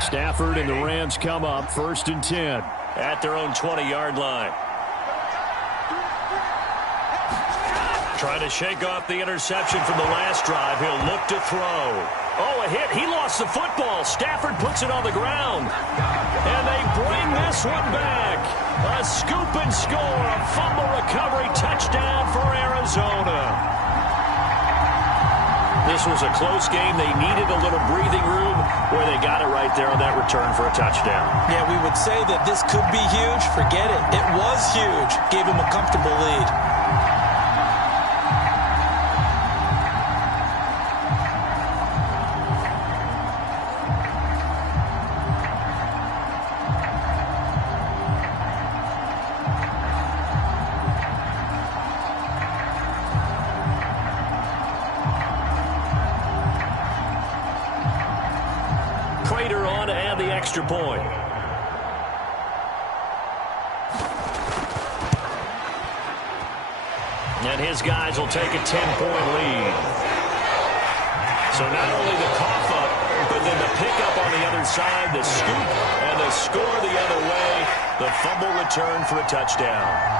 Stafford and the Rams come up 1st and 10. At their own 20-yard line. Trying to shake off the interception from the last drive. He'll look to throw. Oh, a hit. He lost the football. Stafford puts it on the ground. And they bring this one back. A scoop and score. A fumble recovery touchdown for Arizona. This was a close game. They needed a little breathing room where they got it right there on that return for a touchdown. Yeah, we would say that this could be huge. Forget it. It was huge. Gave him a comfortable lead. Extra point. And his guys will take a 10-point lead. So not only the cough up, but then the pickup on the other side, the scoop, and the score the other way. The fumble return for a touchdown.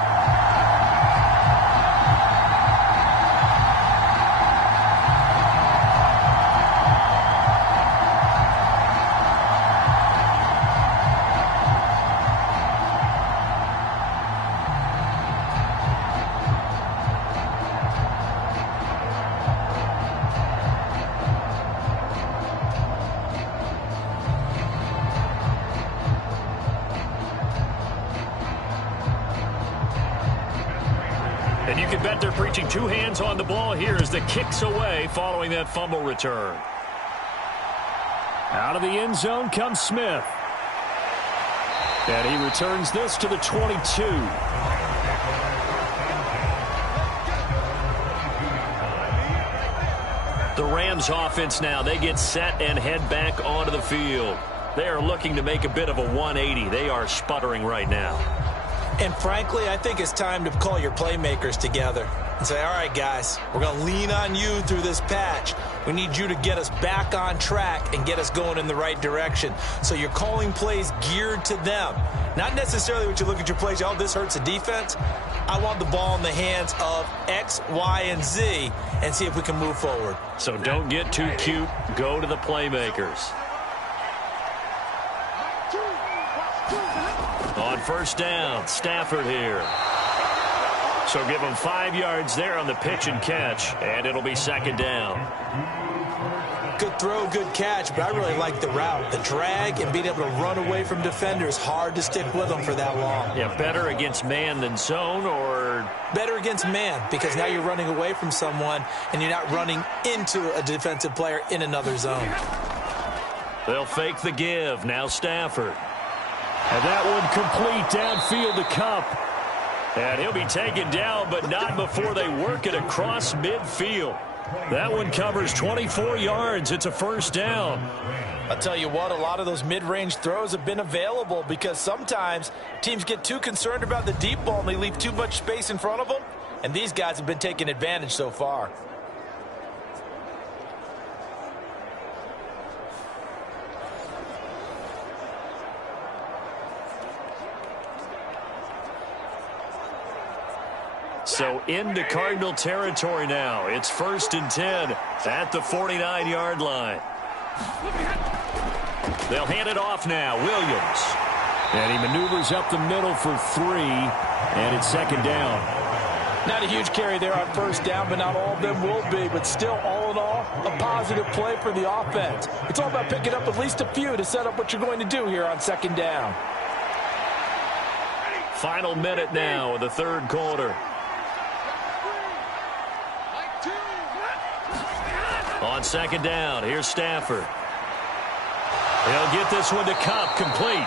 And you can bet they're preaching 2 hands on the ball here as the kick's away following that fumble return. Out of the end zone comes Smith. And he returns this to the 22. The Rams offense now, they get set and head back onto the field. They are looking to make a bit of a 180. They are sputtering right now. And frankly, I think it's time to call your playmakers together. and say, all right, guys, we're going to lean on you through this patch. We need you to get us back on track and get us going in the right direction. So you're calling plays geared to them. Not necessarily when you look at your plays, oh, this hurts the defense. I want the ball in the hands of X, Y, and Z and see if we can move forward. So don't get too cute. Go to the playmakers. On first down, Stafford here. So give him 5 yards there on the pitch and catch, and it'll be second down. Good throw, good catch, but I really like the route. The drag and being able to run away from defenders, hard to stick with them for that long. Yeah, better against man than zone, or? Better against man, because now you're running away from someone and you're not running into a defensive player in another zone. They'll fake the give. Now Stafford. And that one complete downfield to Kupp. And he'll be taken down, but not before they work it across midfield. That one covers 24 yards. It's a first down. I'll tell you what, a lot of those mid-range throws have been available because sometimes teams get too concerned about the deep ball and they leave too much space in front of them. And these guys have been taking advantage so far. So into Cardinal territory now. It's 1st and 10 at the 49-yard line. They'll hand it off now. Williams. And he maneuvers up the middle for 3, and it's second down. Not a huge carry there on first down, but not all of them will be. But still, all in all, a positive play for the offense. It's all about picking up at least a few to set up what you're going to do here on second down. Final minute now of the third quarter. On second down, here's Stafford. He'll get this one to Kupp, complete.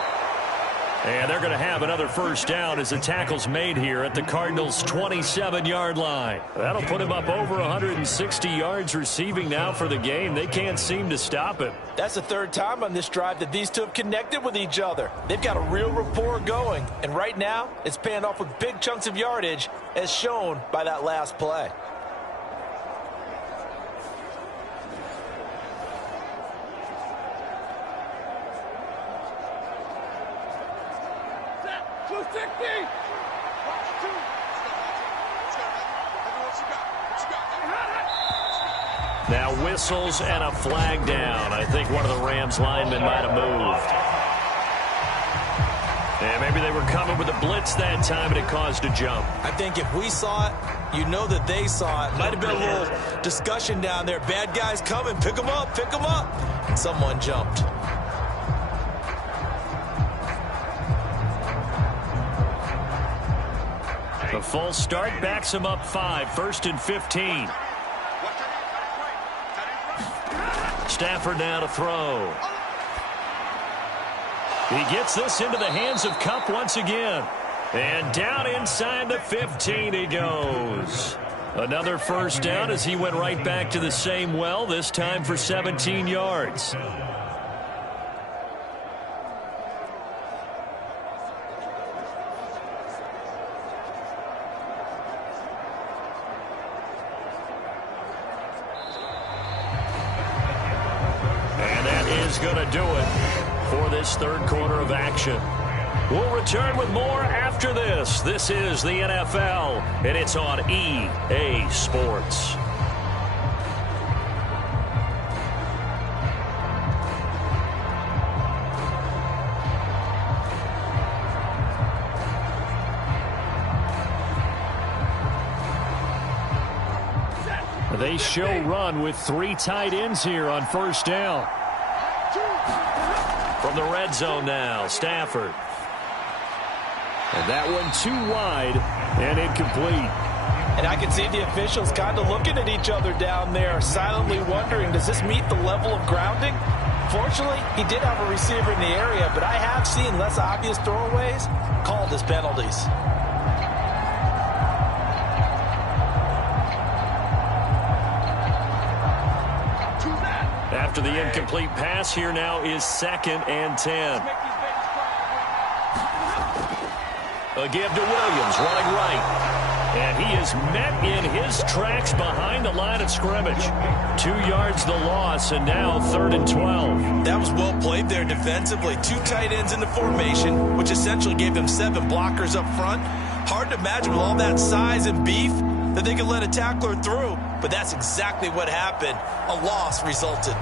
And they're going to have another first down as the tackle's made here at the Cardinals' 27-yard line. That'll put him up over 160 yards receiving now for the game. They can't seem to stop him. That's the third time on this drive that these two have connected with each other. They've got a real rapport going. And right now, it's paying off with big chunks of yardage, as shown by that last play. Now whistles and a flag down. I think one of the Rams linemen might have moved. And maybe they were coming with a blitz that time and it caused a jump. I think if we saw it, you know that they saw it. Might have been a little discussion down there. Bad guys coming. Pick them up. Pick them up. And someone jumped. The full start backs him up 5. 1st and 15. Stafford now to throw. He gets this into the hands of Kupp once again. And down inside the 15 he goes. Another first down as he went right back to the same well, this time for 17 yards. Going to do it for this third quarter of action. We'll return with more after this. This is the NFL, and it's on EA Sports. They show run with 3 tight ends here on first down. From the red zone now, Stafford. And that one too wide and incomplete. And I can see the officials kind of looking at each other down there, silently wondering, does this meet the level of grounding? Fortunately, he did have a receiver in the area, but I have seen less obvious throwaways called as penalties. After the incomplete pass, here now is 2nd and 10. A give to Williams, running right. And he is met in his tracks behind the line of scrimmage. 2 yards the loss, and now 3rd and 12. That was well played there defensively. 2 tight ends in the formation, which essentially gave them 7 blockers up front. Hard to imagine with all that size and beef that they could let a tackler through, but that's exactly what happened. A loss resulted.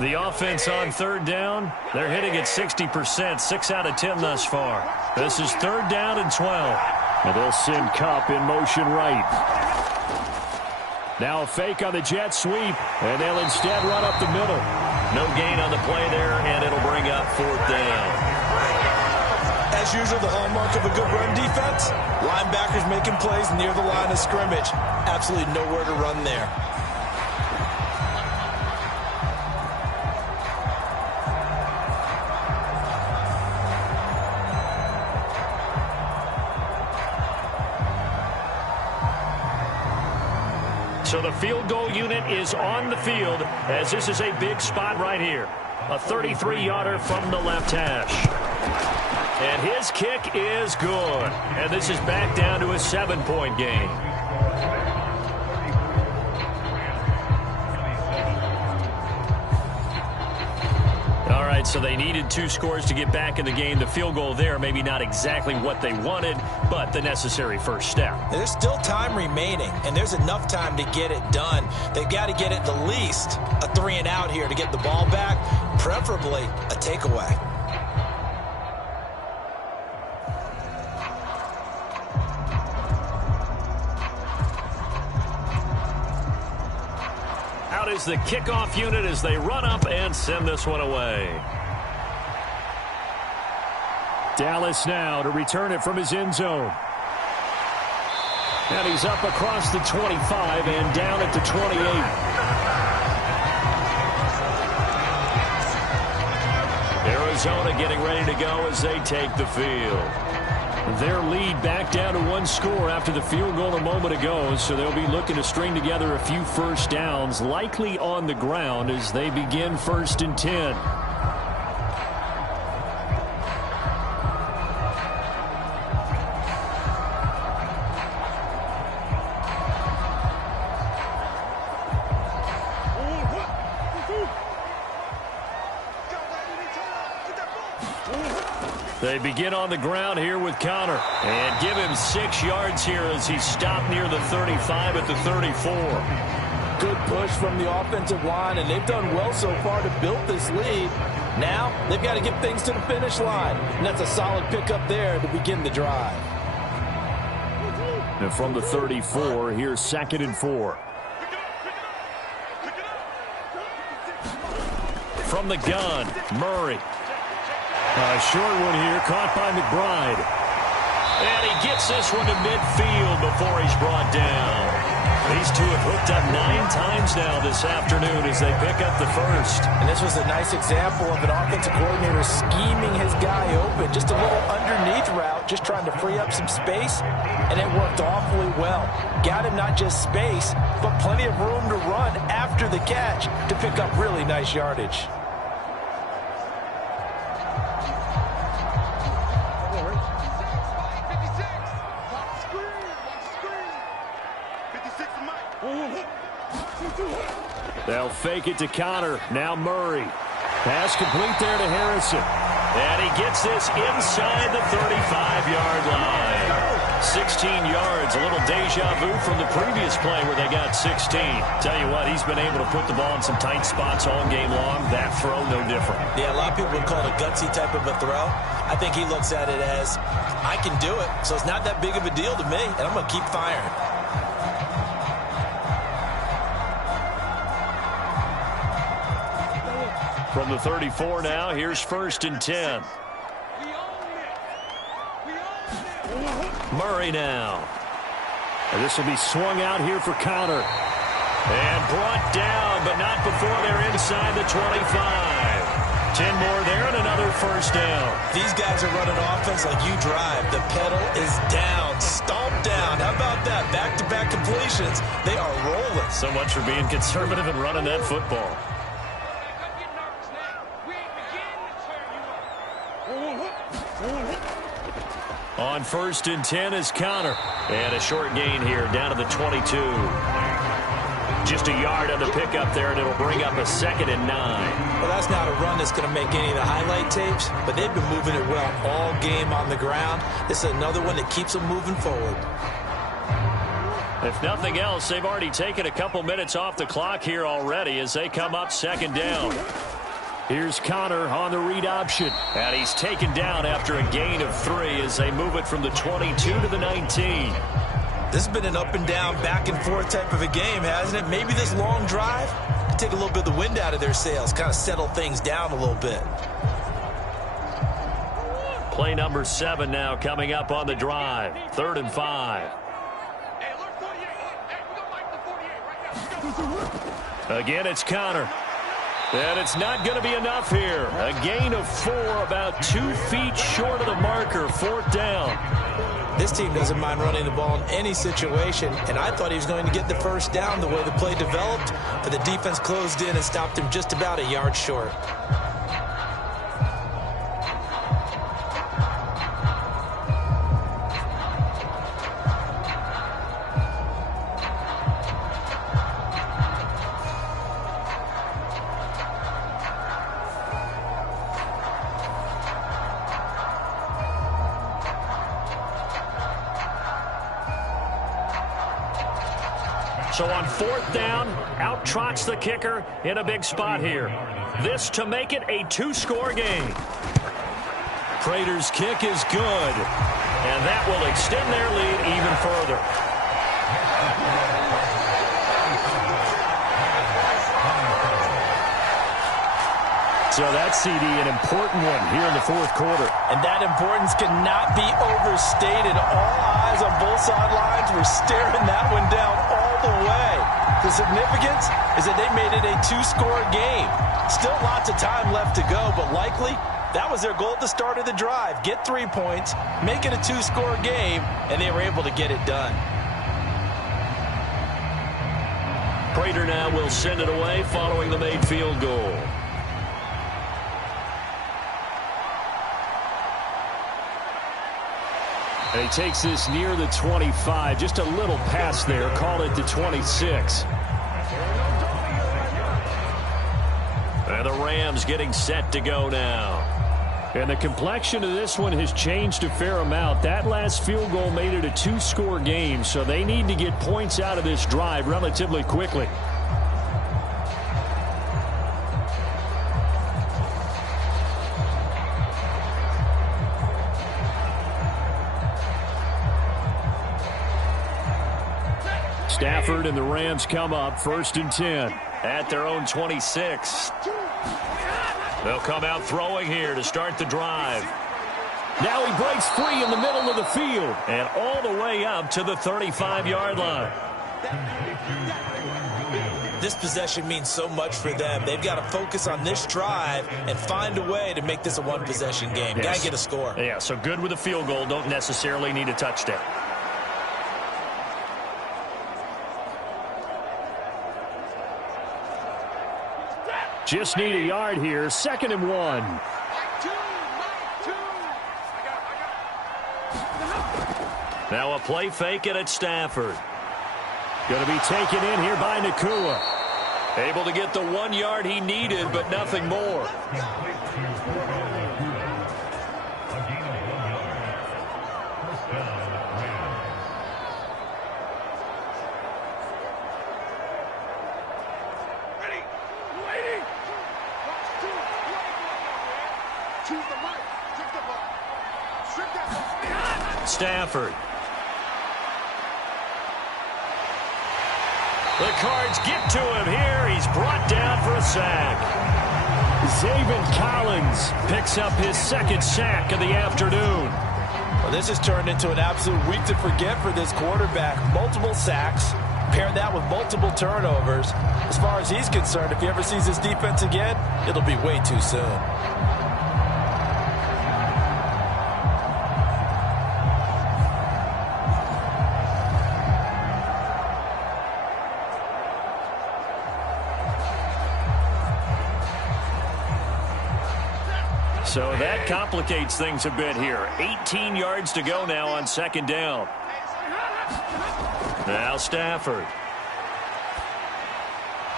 The offense on 3rd down, they're hitting at 60%, 6 out of 10 thus far. This is 3rd down and 12. And they'll send Kupp in motion right. Now a fake on the jet sweep, and they'll instead run up the middle. No gain on the play there, and it'll bring up 4th down. As usual, the hallmark of a good run defense, linebackers making plays near the line of scrimmage. Absolutely nowhere to run there. So the field goal unit is on the field as this is a big spot right here. A 33-yarder from the left hash. And his kick is good. And this is back down to a 7-point game. All right, so they needed 2 scores to get back in the game. The field goal there, maybe not exactly what they wanted, but the necessary first step. There's still time remaining, and there's enough time to get it done. They've got to get at the least a 3-and-out here to get the ball back, preferably a takeaway. Out is the kickoff unit as they run up and send this one away. Dallas now to return it from his end zone. And he's up across the 25 and down at the 28. Arizona getting ready to go as they take the field. Their lead back down to 1 score after the field goal a moment ago, so they'll be looking to string together a few first downs, likely on the ground as they begin 1st and 10. They begin on the ground here with Connor. And give him 6 yards here as he stopped near the 35 at the 34. Good push from the offensive line, and they've done well so far to build this lead. Now they've got to get things to the finish line, and that's a solid pickup there to begin the drive. And from the 34, here's 2nd and 4. From the gun, Murray. A short one here, caught by McBride. And he gets this one to midfield before he's brought down. These two have hooked up 9 times now this afternoon as they pick up the first. And this was a nice example of an offensive coordinator scheming his guy open. Just a little underneath route, just trying to free up some space, and it worked awfully well. Got him not just space, but plenty of room to run after the catch to pick up really nice yardage. They'll fake it to Connor. Now Murray. Pass complete there to Harrison. And he gets this inside the 35-yard line. 16 yards, a little deja vu from the previous play where they got 16. Tell you what, he's been able to put the ball in some tight spots all game long. That throw, no different. Yeah, a lot of people would call it a gutsy type of a throw. I think he looks at it as, I can do it, so it's not that big of a deal to me, and I'm going to keep firing. From the 34 now, here's 1st and 10. Murray now. And this will be swung out here for Connor. And brought down, but not before they're inside the 25. 10 more there and another first down. These guys are running offense like you drive. The pedal is down, stomped down. How about that? Back-to-back completions. They are rolling. So much for being conservative and running that football. On 1st and 10 is Connor. And a short gain here down to the 22. Just a yard on the pickup there, and it'll bring up a 2nd and 9. Well, that's not a run that's going to make any of the highlight tapes, but they've been moving it well all game on the ground. This is another one that keeps them moving forward. If nothing else, they've already taken a couple minutes off the clock here already as they come up 2nd down. Here's Connor on the read option. And he's taken down after a gain of 3 as they move it from the 22 to the 19. This has been an up and down, back and forth type of a game, hasn't it? Maybe this long drive can take a little bit of the wind out of their sails, kind of settle things down a little bit. Play number 7 now coming up on the drive. 3rd and 5. Again, it's Connor. And it's not going to be enough here. A gain of 4, about 2 feet short of the marker. 4th down. This team doesn't mind running the ball in any situation, and I thought he was going to get the 1st down the way the play developed, but the defense closed in and stopped him just about a yard short. So on 4th down, out trots the kicker in a big spot here. This to make it a 2-score game. Prater's kick is good, and that will extend their lead even further. So that's, CD, an important one here in the 4th quarter. And that importance cannot be overstated. All eyes on both sidelines were staring that one down all the way. The significance is that they made it a 2-score game. Still lots of time left to go, but likely that was their goal at the start of the drive. Get 3 points, make it a 2-score game, and they were able to get it done. Prater now will send it away following the made field goal. And he takes this near the 25. Just a little pass there. Call it the 26. And the Rams getting set to go now. And the complexion of this one has changed a fair amount. That last field goal made it a 2-score game, so they need to get points out of this drive relatively quickly. Stafford and the Rams come up 1st and 10 at their own 26. They'll come out throwing here to start the drive. Now he breaks free in the middle of the field and all the way up to the 35-yard line. This possession means so much for them. They've got to focus on this drive and find a way to make this a one-possession game. Yes. Got to get a score. Yeah, so good with a field goal. Don't necessarily need a touchdown. Just need a yard here. 2nd and 1. Now a play fake it at Stafford. Going to be taken in here by Nakua. Able to get the 1 yard he needed, but nothing more. Stafford. The Cards get to him here. He's brought down for a sack. Zaven Collins picks up his 2nd sack of the afternoon. Well, this has turned into an absolute week to forget for this quarterback. Multiple sacks. Pair that with multiple turnovers. As far as he's concerned, if he ever sees his defense again, it'll be way too soon. So that complicates things a bit here. 18 yards to go now on second down. Now Stafford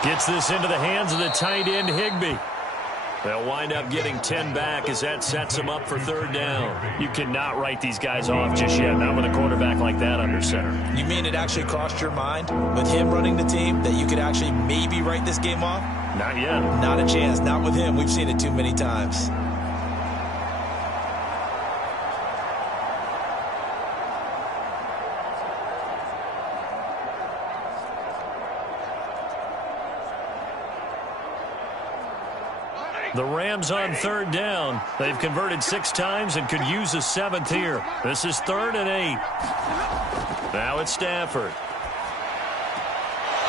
gets this into the hands of the tight end, Higbee. They'll wind up getting 10 back as that sets them up for third down. You cannot write these guys off just yet, not with a quarterback like that under center. You mean it actually crossed your mind with him running the team that you could actually maybe write this game off? Not yet. Not a chance. Not with him. We've seen it too many times. The Rams on third down. They've converted 6 times and could use a 7th here. This is 3rd and 8. Now it's Stafford.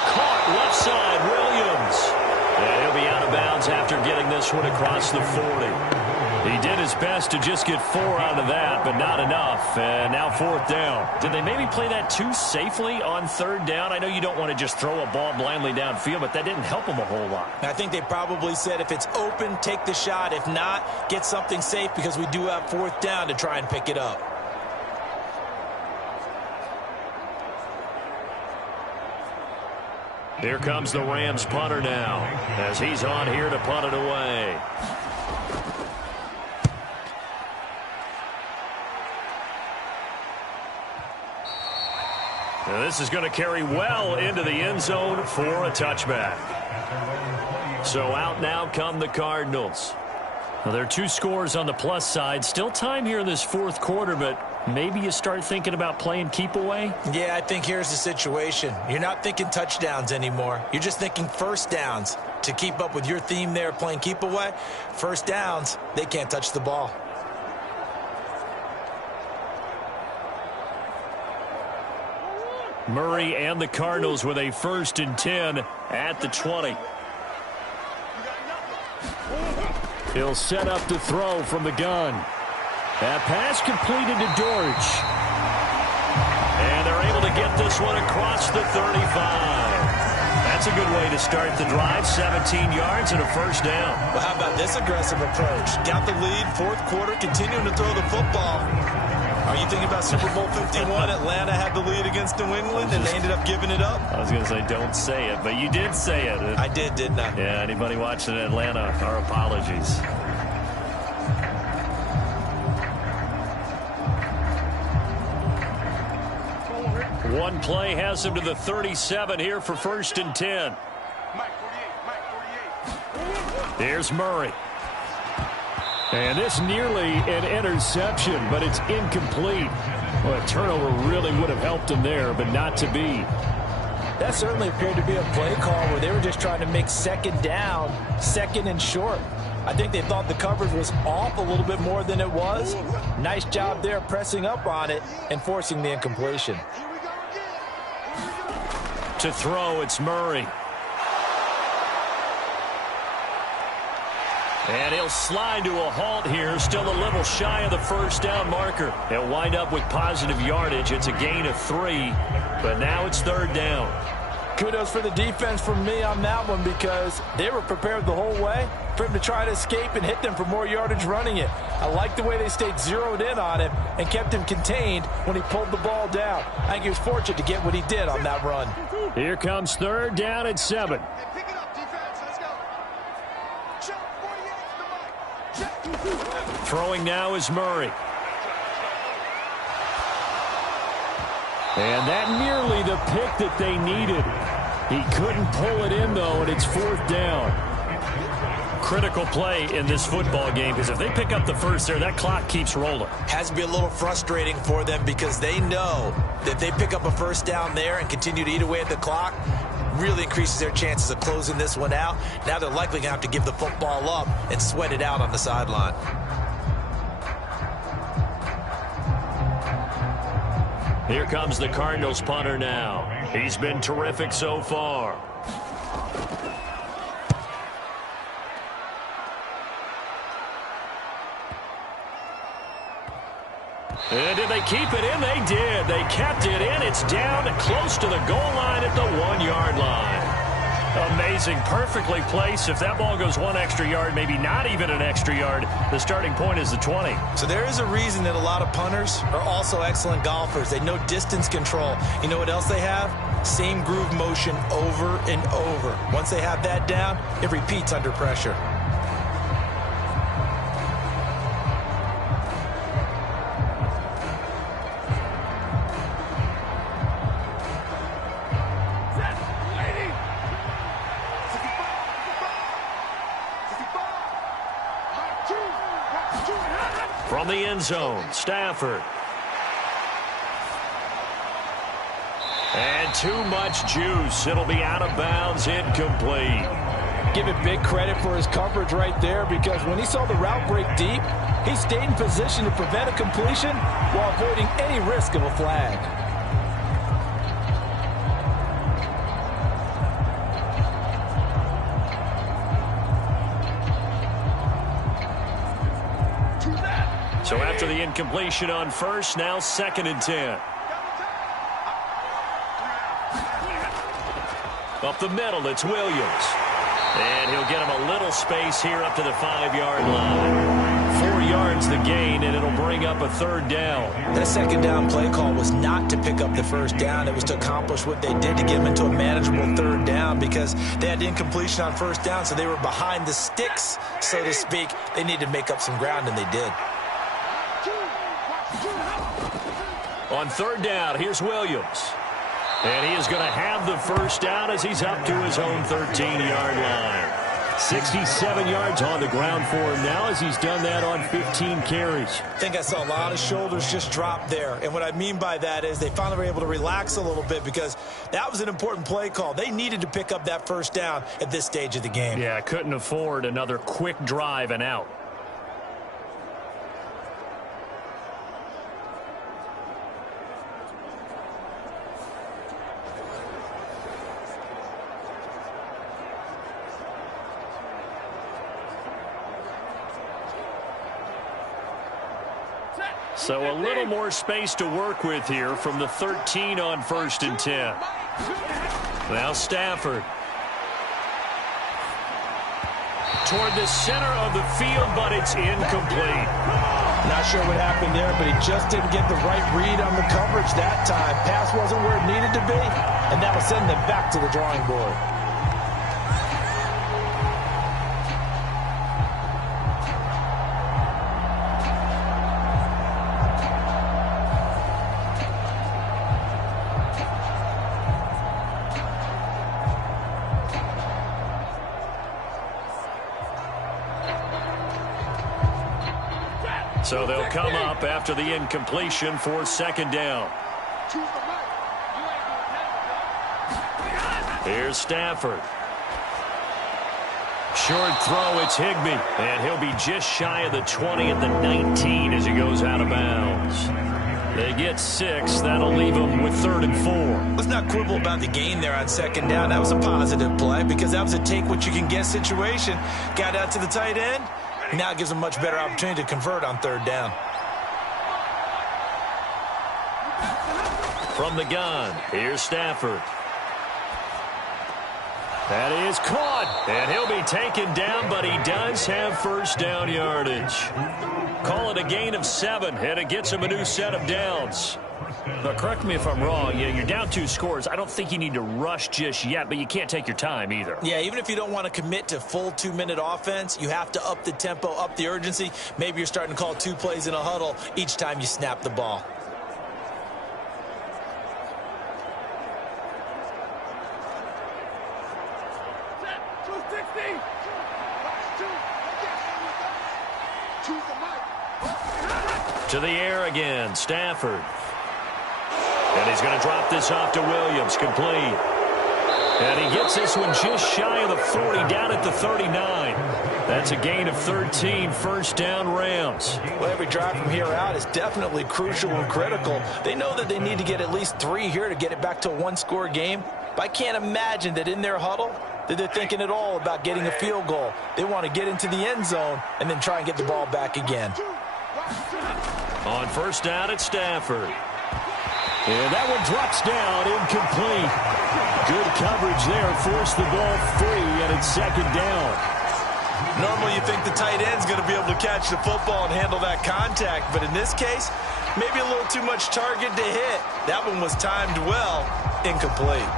Caught left side, Williams. And he'll be out of bounds after getting this one across the 40. He did his best to just get 4 out of that, but not enough. And now 4th down. Did they maybe play that too safely on 3rd down? I know you don't want to just throw a ball blindly downfield, but that didn't help them a whole lot. I think they probably said if it's open, take the shot. If not, get something safe because we do have 4th down to try and pick it up. Here comes the Rams punter now as he's on here to punt it away. Now this is going to carry well into the end zone for a touchback. So out now come the Cardinals. Well, there are 2 scores on the plus side. Still time here in this 4th quarter, but maybe you start thinking about playing keep away? Yeah, I think here's the situation. You're not thinking touchdowns anymore. You're just thinking first downs. To keep up with your theme there, playing keep away, first downs, they can't touch the ball. Murray and the Cardinals with a 1st and 10 at the 20. He'll set up to throw from the gun. That pass completed to Dortch. And they're able to get this one across the 35. That's a good way to start the drive. 17 yards and a 1st down. Well, how about this aggressive approach? Got the lead, 4th quarter, continuing to throw the football. Are you thinking about Super Bowl 51? Atlanta had the lead against New England, and they ended up giving it up? I was going to say, don't say it, but you did say it. I did, didn't I? Yeah, anybody watching Atlanta, our apologies. One play has him to the 37 here for 1st and 10. Here's Murray. And this nearly an interception, but it's incomplete. Well, a turnover really would have helped him there, but not to be. That certainly appeared to be a play call where they were just trying to make 2nd down, 2nd and short. I think they thought the coverage was off a little bit more than it was. Nice job there pressing up on it and forcing the incompletion. To throw, it's Murray. And he'll slide to a halt here, still a little shy of the 1st down marker. He'll wind up with positive yardage. It's a gain of 3, but now it's 3rd down. Kudos for the defense from me on that one because they were prepared the whole way for him to try to escape and hit them for more yardage running it. I like the way they stayed zeroed in on him and kept him contained when he pulled the ball down. I think he was fortunate to get what he did on that run. Here comes 3rd down at 7. Throwing now is Murray. And that nearly the pick that they needed. He couldn't pull it in, though, and it's 4th down. Critical play in this football game because if they pick up the 1st there, that clock keeps rolling. Has to be a little frustrating for them because they know that if they pick up a 1st down there and continue to eat away at the clock, really increases their chances of closing this one out. Now they're likely going to have to give the football up and sweat it out on the sideline. Here comes the Cardinals punter now. He's been terrific so far. And did they keep it in? They did. They kept it in. It's down close to the goal line at the 1-yard line. amazing. Perfectly placed. If that ball goes one extra yard, maybe not even an extra yard, the starting point is the 20. So there is a reason that a lot of punters are also excellent golfers. They know distance control. You know what else they have? Same groove motion over and over. Once they have that down, it repeats under pressure. From the end zone, Stafford. And too much juice. It'll be out of bounds, incomplete. Give it big credit for his coverage right there, because when he saw the route break deep, he stayed in position to prevent a completion while avoiding any risk of a flag. So after the incompletion on first, now 2nd and 10. Up the middle, it's Williams. And he'll get him a little space here up to the 5-yard line. 4 yards the gain, and it'll bring up a 3rd down. That 2nd down play call was not to pick up the 1st down. It was to accomplish what they did to get them into a manageable 3rd down, because they had incompletion on 1st down, so they were behind the sticks, so to speak. They needed to make up some ground, and they did. On 3rd down, here's Williams. And he is going to have the 1st down as he's up to his own 13-yard line. 67 yards on the ground for him now as he's done that on 15 carries. I think I saw a lot of shoulders just drop there. And what I mean by that is they finally were able to relax a little bit, because that was an important play call. They needed to pick up that 1st down at this stage of the game. Yeah, couldn't afford another quick drive and out. So a little more space to work with here from the 13 on 1st and 10. Now Stafford. Toward the center of the field, but it's incomplete. Not sure what happened there, but he just didn't get the right read on the coverage that time. Pass wasn't where it needed to be, and that will send them back to the drawing board. So they'll come up after the incompletion for 2nd down. Here's Stafford. Short throw, it's Higbee. And he'll be just shy of the 20 at the 19 as he goes out of bounds. They get 6. That'll leave them with 3rd and 4. Let's not quibble about the gain there on 2nd down. That was a positive play, because that was a take-what-you-can-get situation. Got out to the tight end. Now it gives them a much better opportunity to convert on 3rd down. From the gun, here's Stafford. That is caught, and he'll be taken down, but he does have 1st down yardage. Call it a gain of 7, and it gets him a new set of downs. But correct me if I'm wrong, you're down 2 scores. I don't think you need to rush just yet, but you can't take your time either. Yeah, even if you don't want to commit to full 2-minute offense, you have to up the tempo, up the urgency. Maybe you're starting to call 2 plays in a huddle each time you snap the ball. To the air again, Stafford. And he's going to drop this off to Williams, complete. And he gets this one just shy of the 40, down at the 39. That's a gain of 13, 1st down Rams. Well, every drive from here out is definitely crucial and critical. They know that they need to get at least 3 here to get it back to a 1-score game. But I can't imagine that in their huddle that they're thinking at all about getting a field goal. They want to get into the end zone and then try and get the ball back again. On 1st down, it's Stafford. And that one drops down, incomplete. Good coverage there, forced the ball free, and it's second down. Normally you think the tight end's going to be able to catch the football and handle that contact, but in this case, maybe a little too much target to hit. That one was timed well, incomplete.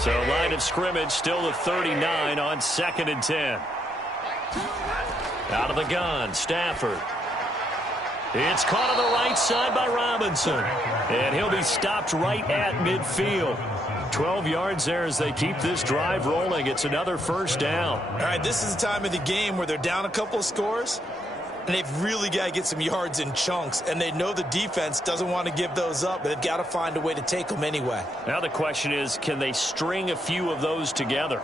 So line of scrimmage still the 39 on 2nd and 10. Out of the gun, Stafford. It's caught on the right side by Robinson. And he'll be stopped right at midfield. 12 yards there as they keep this drive rolling. It's another first down. All right, this is the time of the game where they're down a couple of scores, and they've really got to get some yards in chunks, and they know the defense doesn't want to give those up, but they've got to find a way to take them anyway. Now the question is, can they string a few of those together?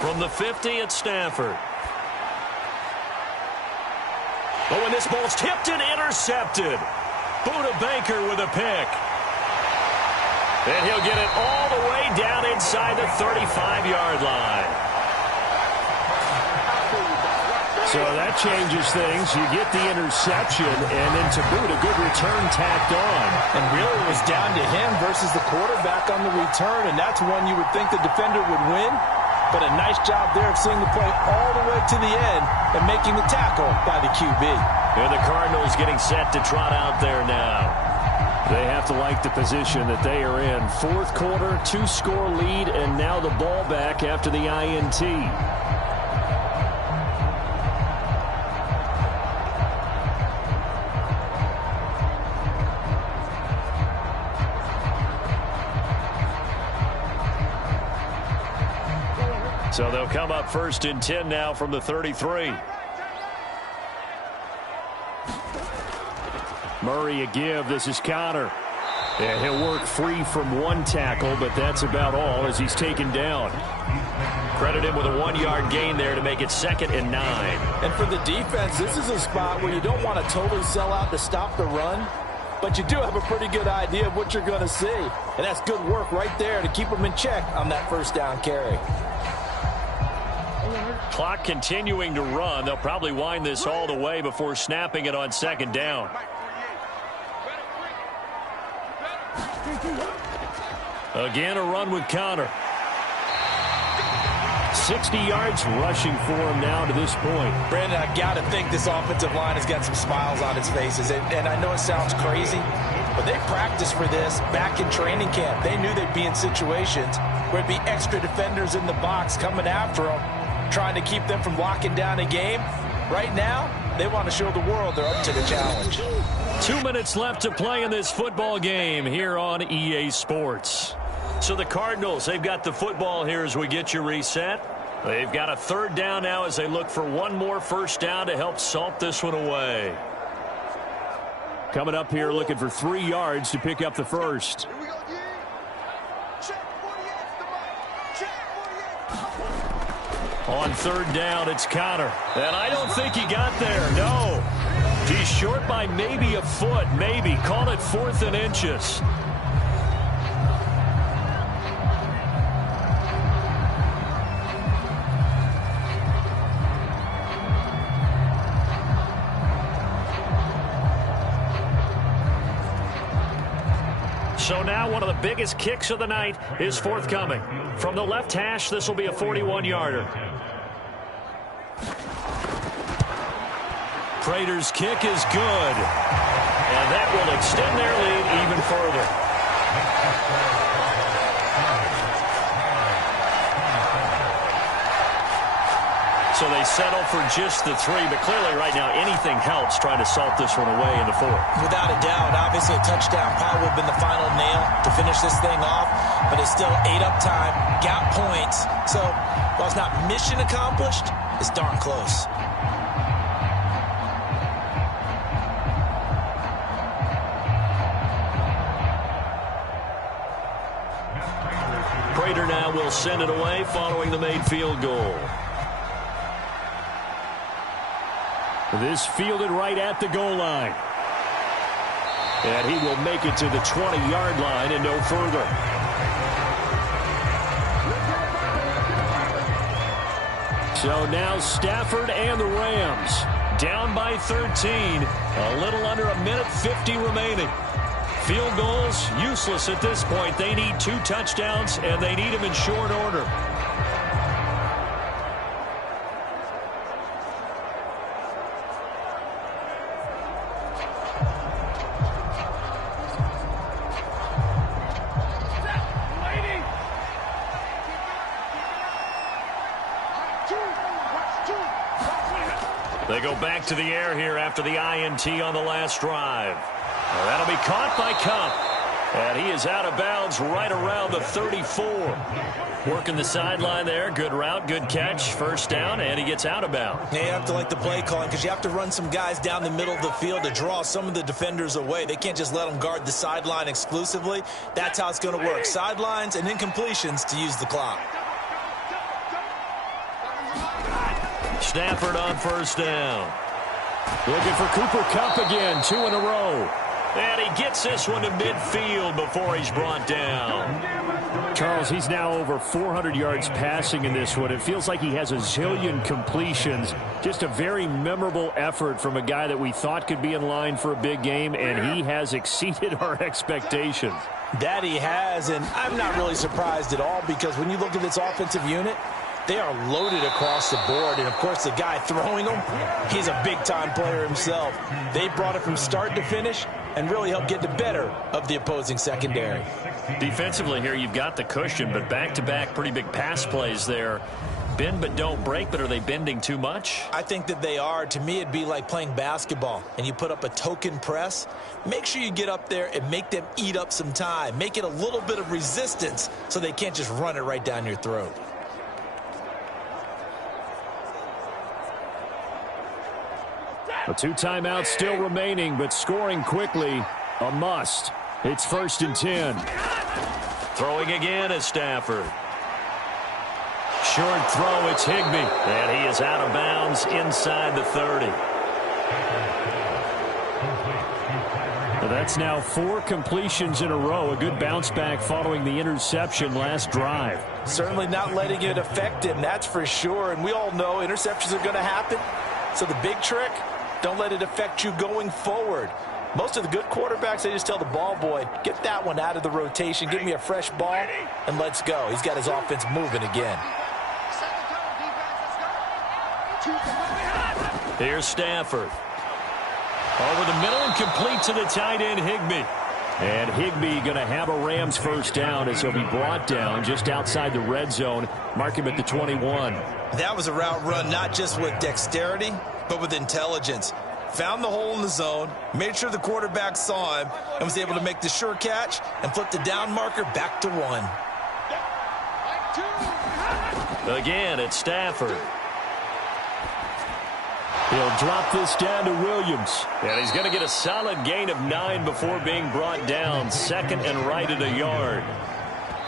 From the 50, it's Stafford. Oh, and this ball's tipped and intercepted. Buda Baker with a pick. And he'll get it all the way down inside the 35-yard line. So that changes things. You get the interception, and then to boot, a good return tacked on. And really it was down to him versus the quarterback on the return, and that's one you would think the defender would win. But a nice job there of seeing the play all the way to the end and making the tackle by the QB. And the Cardinals getting set to trot out there now. They have to like the position that they are in. Fourth quarter, 2-score lead, and now the ball back after the INT. So they'll come up 1st and 10 now from the 33. Murray a give. This is Connor. And he'll work free from one tackle, but that's about all as he's taken down. Credit him with a 1-yard gain there to make it 2nd and 9. And for the defense, this is a spot where you don't want to totally sell out to stop the run, but you do have a pretty good idea of what you're going to see. And that's good work right there to keep them in check on that first down carry. Clock continuing to run. They'll probably wind this all the way before snapping it on 2nd down. Again, a run with Connor. 60 yards rushing for him now to this point. Brandon, I got to think this offensive line has got some smiles on its faces. And I know it sounds crazy, but they practiced for this back in training camp. They knew they'd be in situations where it'd be extra defenders in the box coming after them, trying to keep them from locking down a game. Right now, they want to show the world they're up to the challenge. 2 minutes left to play in this football game here on EA Sports. So the Cardinals, they've got the football here as we get you reset. They've got a 3rd down now as they look for one more first down to help salt this one away. Coming up here looking for 3 yards to pick up the first. On 3rd down, it's Connor. And I don't think he got there, no. He's short by maybe a foot, maybe. Call it 4th and inches. So now one of the biggest kicks of the night is forthcoming. From the left hash, this will be a 41-yarder. Prater's kick is good. And that will extend their lead even further. So they settle for just the 3, but clearly right now anything helps trying to salt this one away in the 4th. Without a doubt, obviously a touchdown probably would have been the final nail to finish this thing off, but it's still 8 up time, got points. So while it's not mission accomplished, it's darn close. Prater now will send it away following the made field goal. This fielded right at the goal line. And he will make it to the 20-yard line and no further. So now Stafford and the Rams down by 13. A little under a minute 50 remaining. Field goals useless at this point. They need 2 touchdowns, and they need them in short order. They go back to the air here after the INT on the last drive. Well, that'll be caught by Cup. And he is out of bounds right around the 34. Working the sideline there. Good route, good catch. First down, and he gets out of bounds. Yeah, you have to like the play calling because you have to run some guys down the middle of the field to draw some of the defenders away. They can't just let them guard the sideline exclusively. That's how it's going to work. Sidelines and incompletions to use the clock. Stafford on first down. Looking for Cooper Kupp again, 2 in a row. And he gets this one to midfield before he's brought down. Charles, he's now over 400 yards passing in this one. It feels like he has a zillion completions. Just a very memorable effort from a guy that we thought could be in line for a big game, and he has exceeded our expectations. That he has, and I'm not really surprised at all because when you look at this offensive unit, they are loaded across the board. And, of course, the guy throwing them, he's a big-time player himself. They brought it from start to finish and really helped get the better of the opposing secondary. Defensively here, you've got the cushion, but back-to-back pretty big pass plays there. Bend but don't break, but are they bending too much? I think that they are. To me, it'd be like playing basketball, and you put up a token press. Make sure you get up there and make them eat up some time. Make it a little bit of resistance so they can't just run it right down your throat. A 2 timeouts still remaining, but scoring quickly, a must. It's 1st and 10. Throwing again is Stafford. Short throw, it's Higbee. And he is out of bounds inside the 30. That's now 4 completions in a row. A good bounce back following the interception last drive. Certainly not letting it affect him, that's for sure. And we all know interceptions are going to happen. So the big trick, don't let it affect you going forward. Most of the good quarterbacks, they just tell the ball boy, get that one out of the rotation, give me a fresh ball, and let's go. He's got his offense moving again. Here's Stafford. Over the middle and complete to the tight end, Higbee. And Higbee going to have a Rams first down as he'll be brought down just outside the red zone. Mark him at the 21. That was a route run not just with dexterity, but with intelligence. Found the hole in the zone, made sure the quarterback saw him, and was able to make the sure catch and flip the down marker back to 1. Again, it's Stafford. He'll drop this down to Williams. And he's going to get a solid gain of 9 before being brought down. 2nd and right at a yard.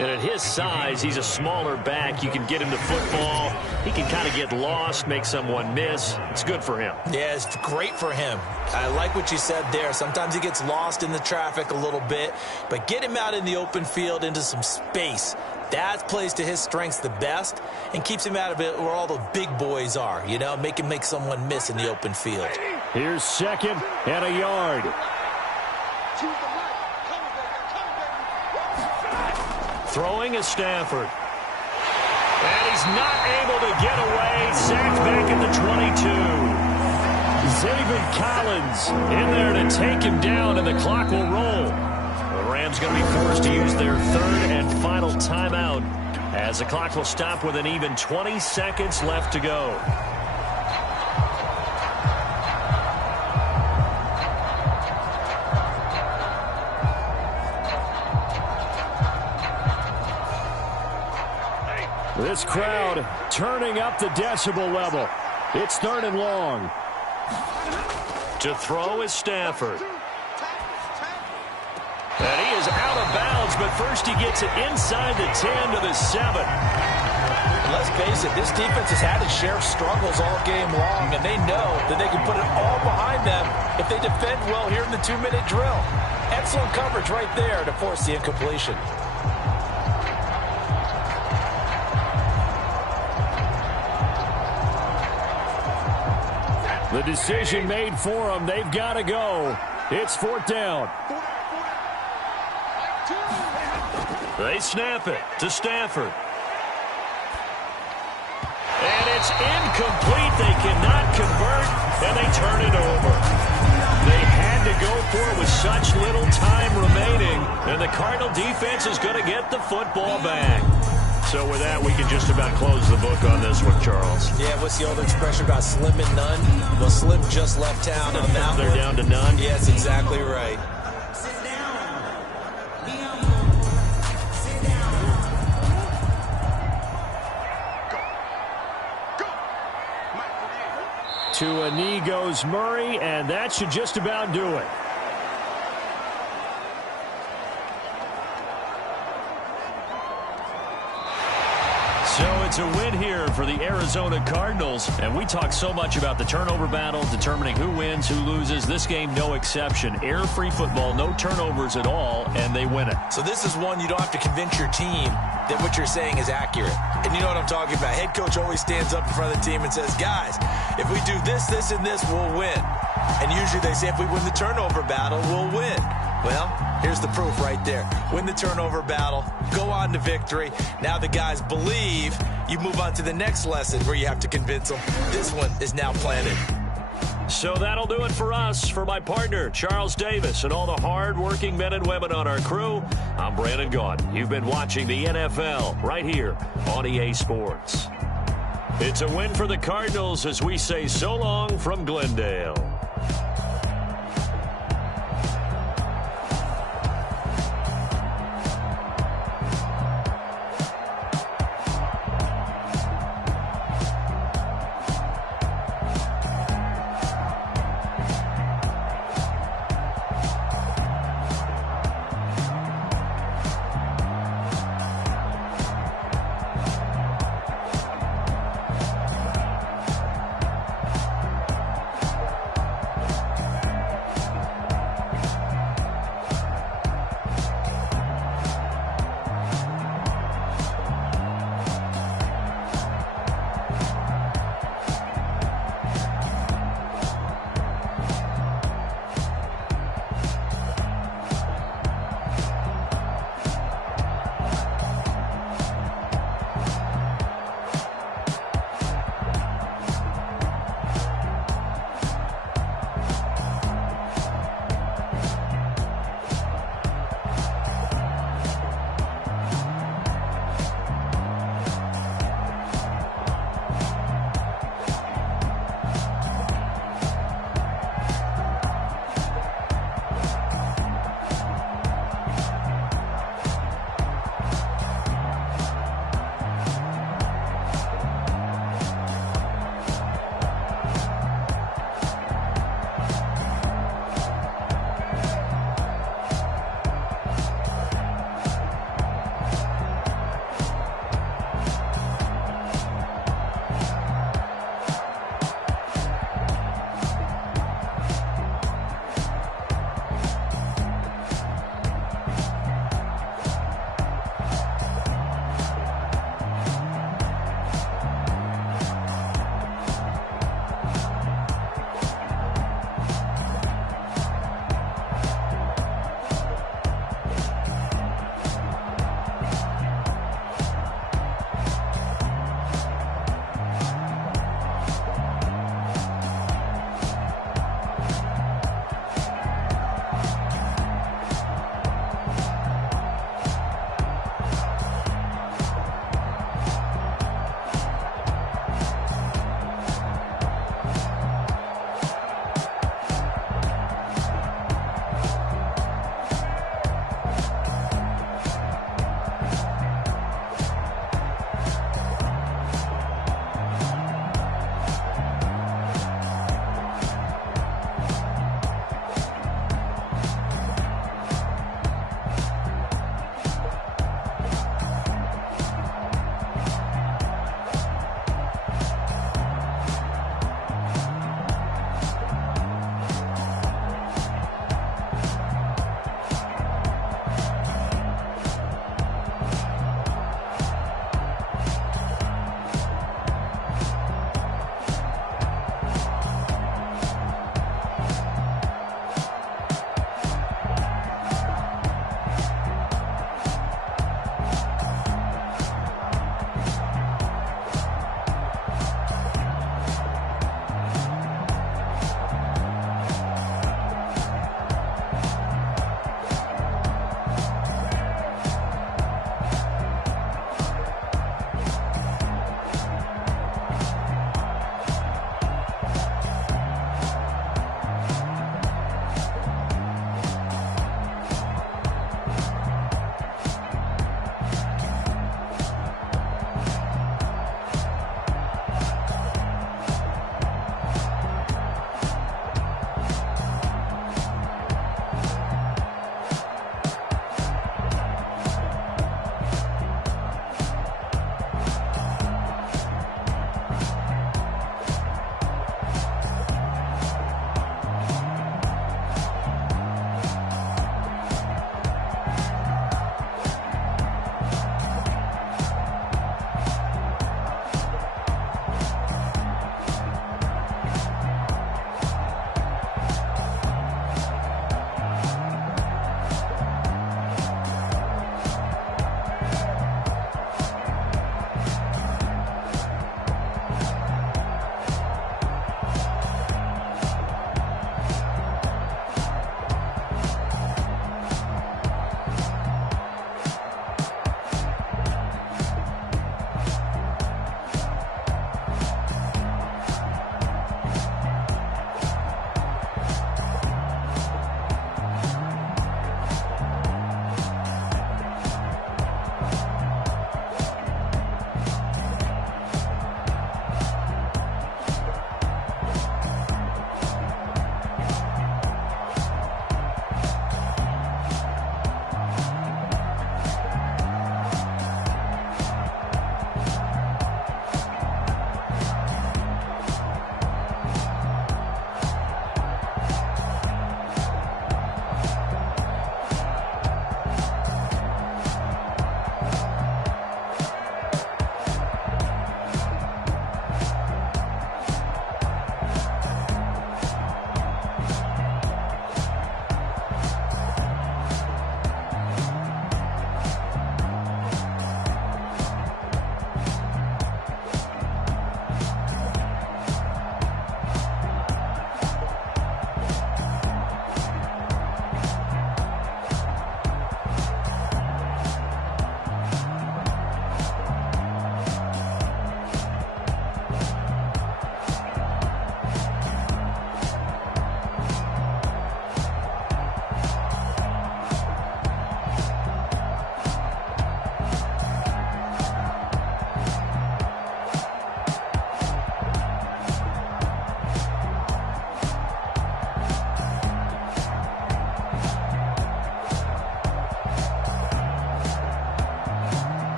And at his size, he's a smaller back. You can get him to football. He can kind of get lost, make someone miss. It's good for him. Yeah, it's great for him. I like what you said there. Sometimes he gets lost in the traffic a little bit. But get him out in the open field into some space. That plays to his strengths the best and keeps him out of it where all the big boys are. You know, make him make someone miss in the open field. Here's 2nd and a yard. Throwing is Stafford. And he's not able to get away. Sacked back at the 22. Zaven Collins in there to take him down, and the clock will roll. The Rams going to be forced to use their 3rd and final timeout as the clock will stop with an even 20 seconds left to go. This crowd turning up the decibel level. It's 3rd and long. To throw is Stafford. And he is out of bounds, but first he gets it inside the 10 to the 7. Let's face it, this defense has had its share of struggles all game long, and they know that they can put it all behind them if they defend well here in the 2-minute drill. Excellent coverage right there to force the incompletion. The decision made for them. They've got to go. It's 4th down. They snap it to Stafford. And it's incomplete. They cannot convert, and they turn it over. They had to go for it with such little time remaining, and the Cardinal defense is going to get the football back. So with that, we can just about close the book on this one, Charles. Yeah, what's the old expression about slim and none? Well, Slim just left town on that They're down to none? Yes, exactly right. To a knee goes Murray, and that should just about do it. So it's a win here for the Arizona Cardinals. And we talk so much about the turnover battle, determining who wins, who loses. This game, no exception. Error-free football, no turnovers at all, and they win it. So this is one you don't have to convince your team that what you're saying is accurate. And you know what I'm talking about. Head coach always stands up in front of the team and says, guys, if we do this, this, and this, we'll win. And usually they say if we win the turnover battle, we'll win. Well, here's the proof right there. Win the turnover battle, go on to victory. Now the guys believe. You move on to the next lesson where you have to convince them. This one is now planted. So that'll do it for us. For my partner, Charles Davis, and all the hard-working men and women on our crew, I'm Brandon Gaudin. You've been watching the NFL right here on EA Sports. It's a win for the Cardinals as we say so long from Glendale.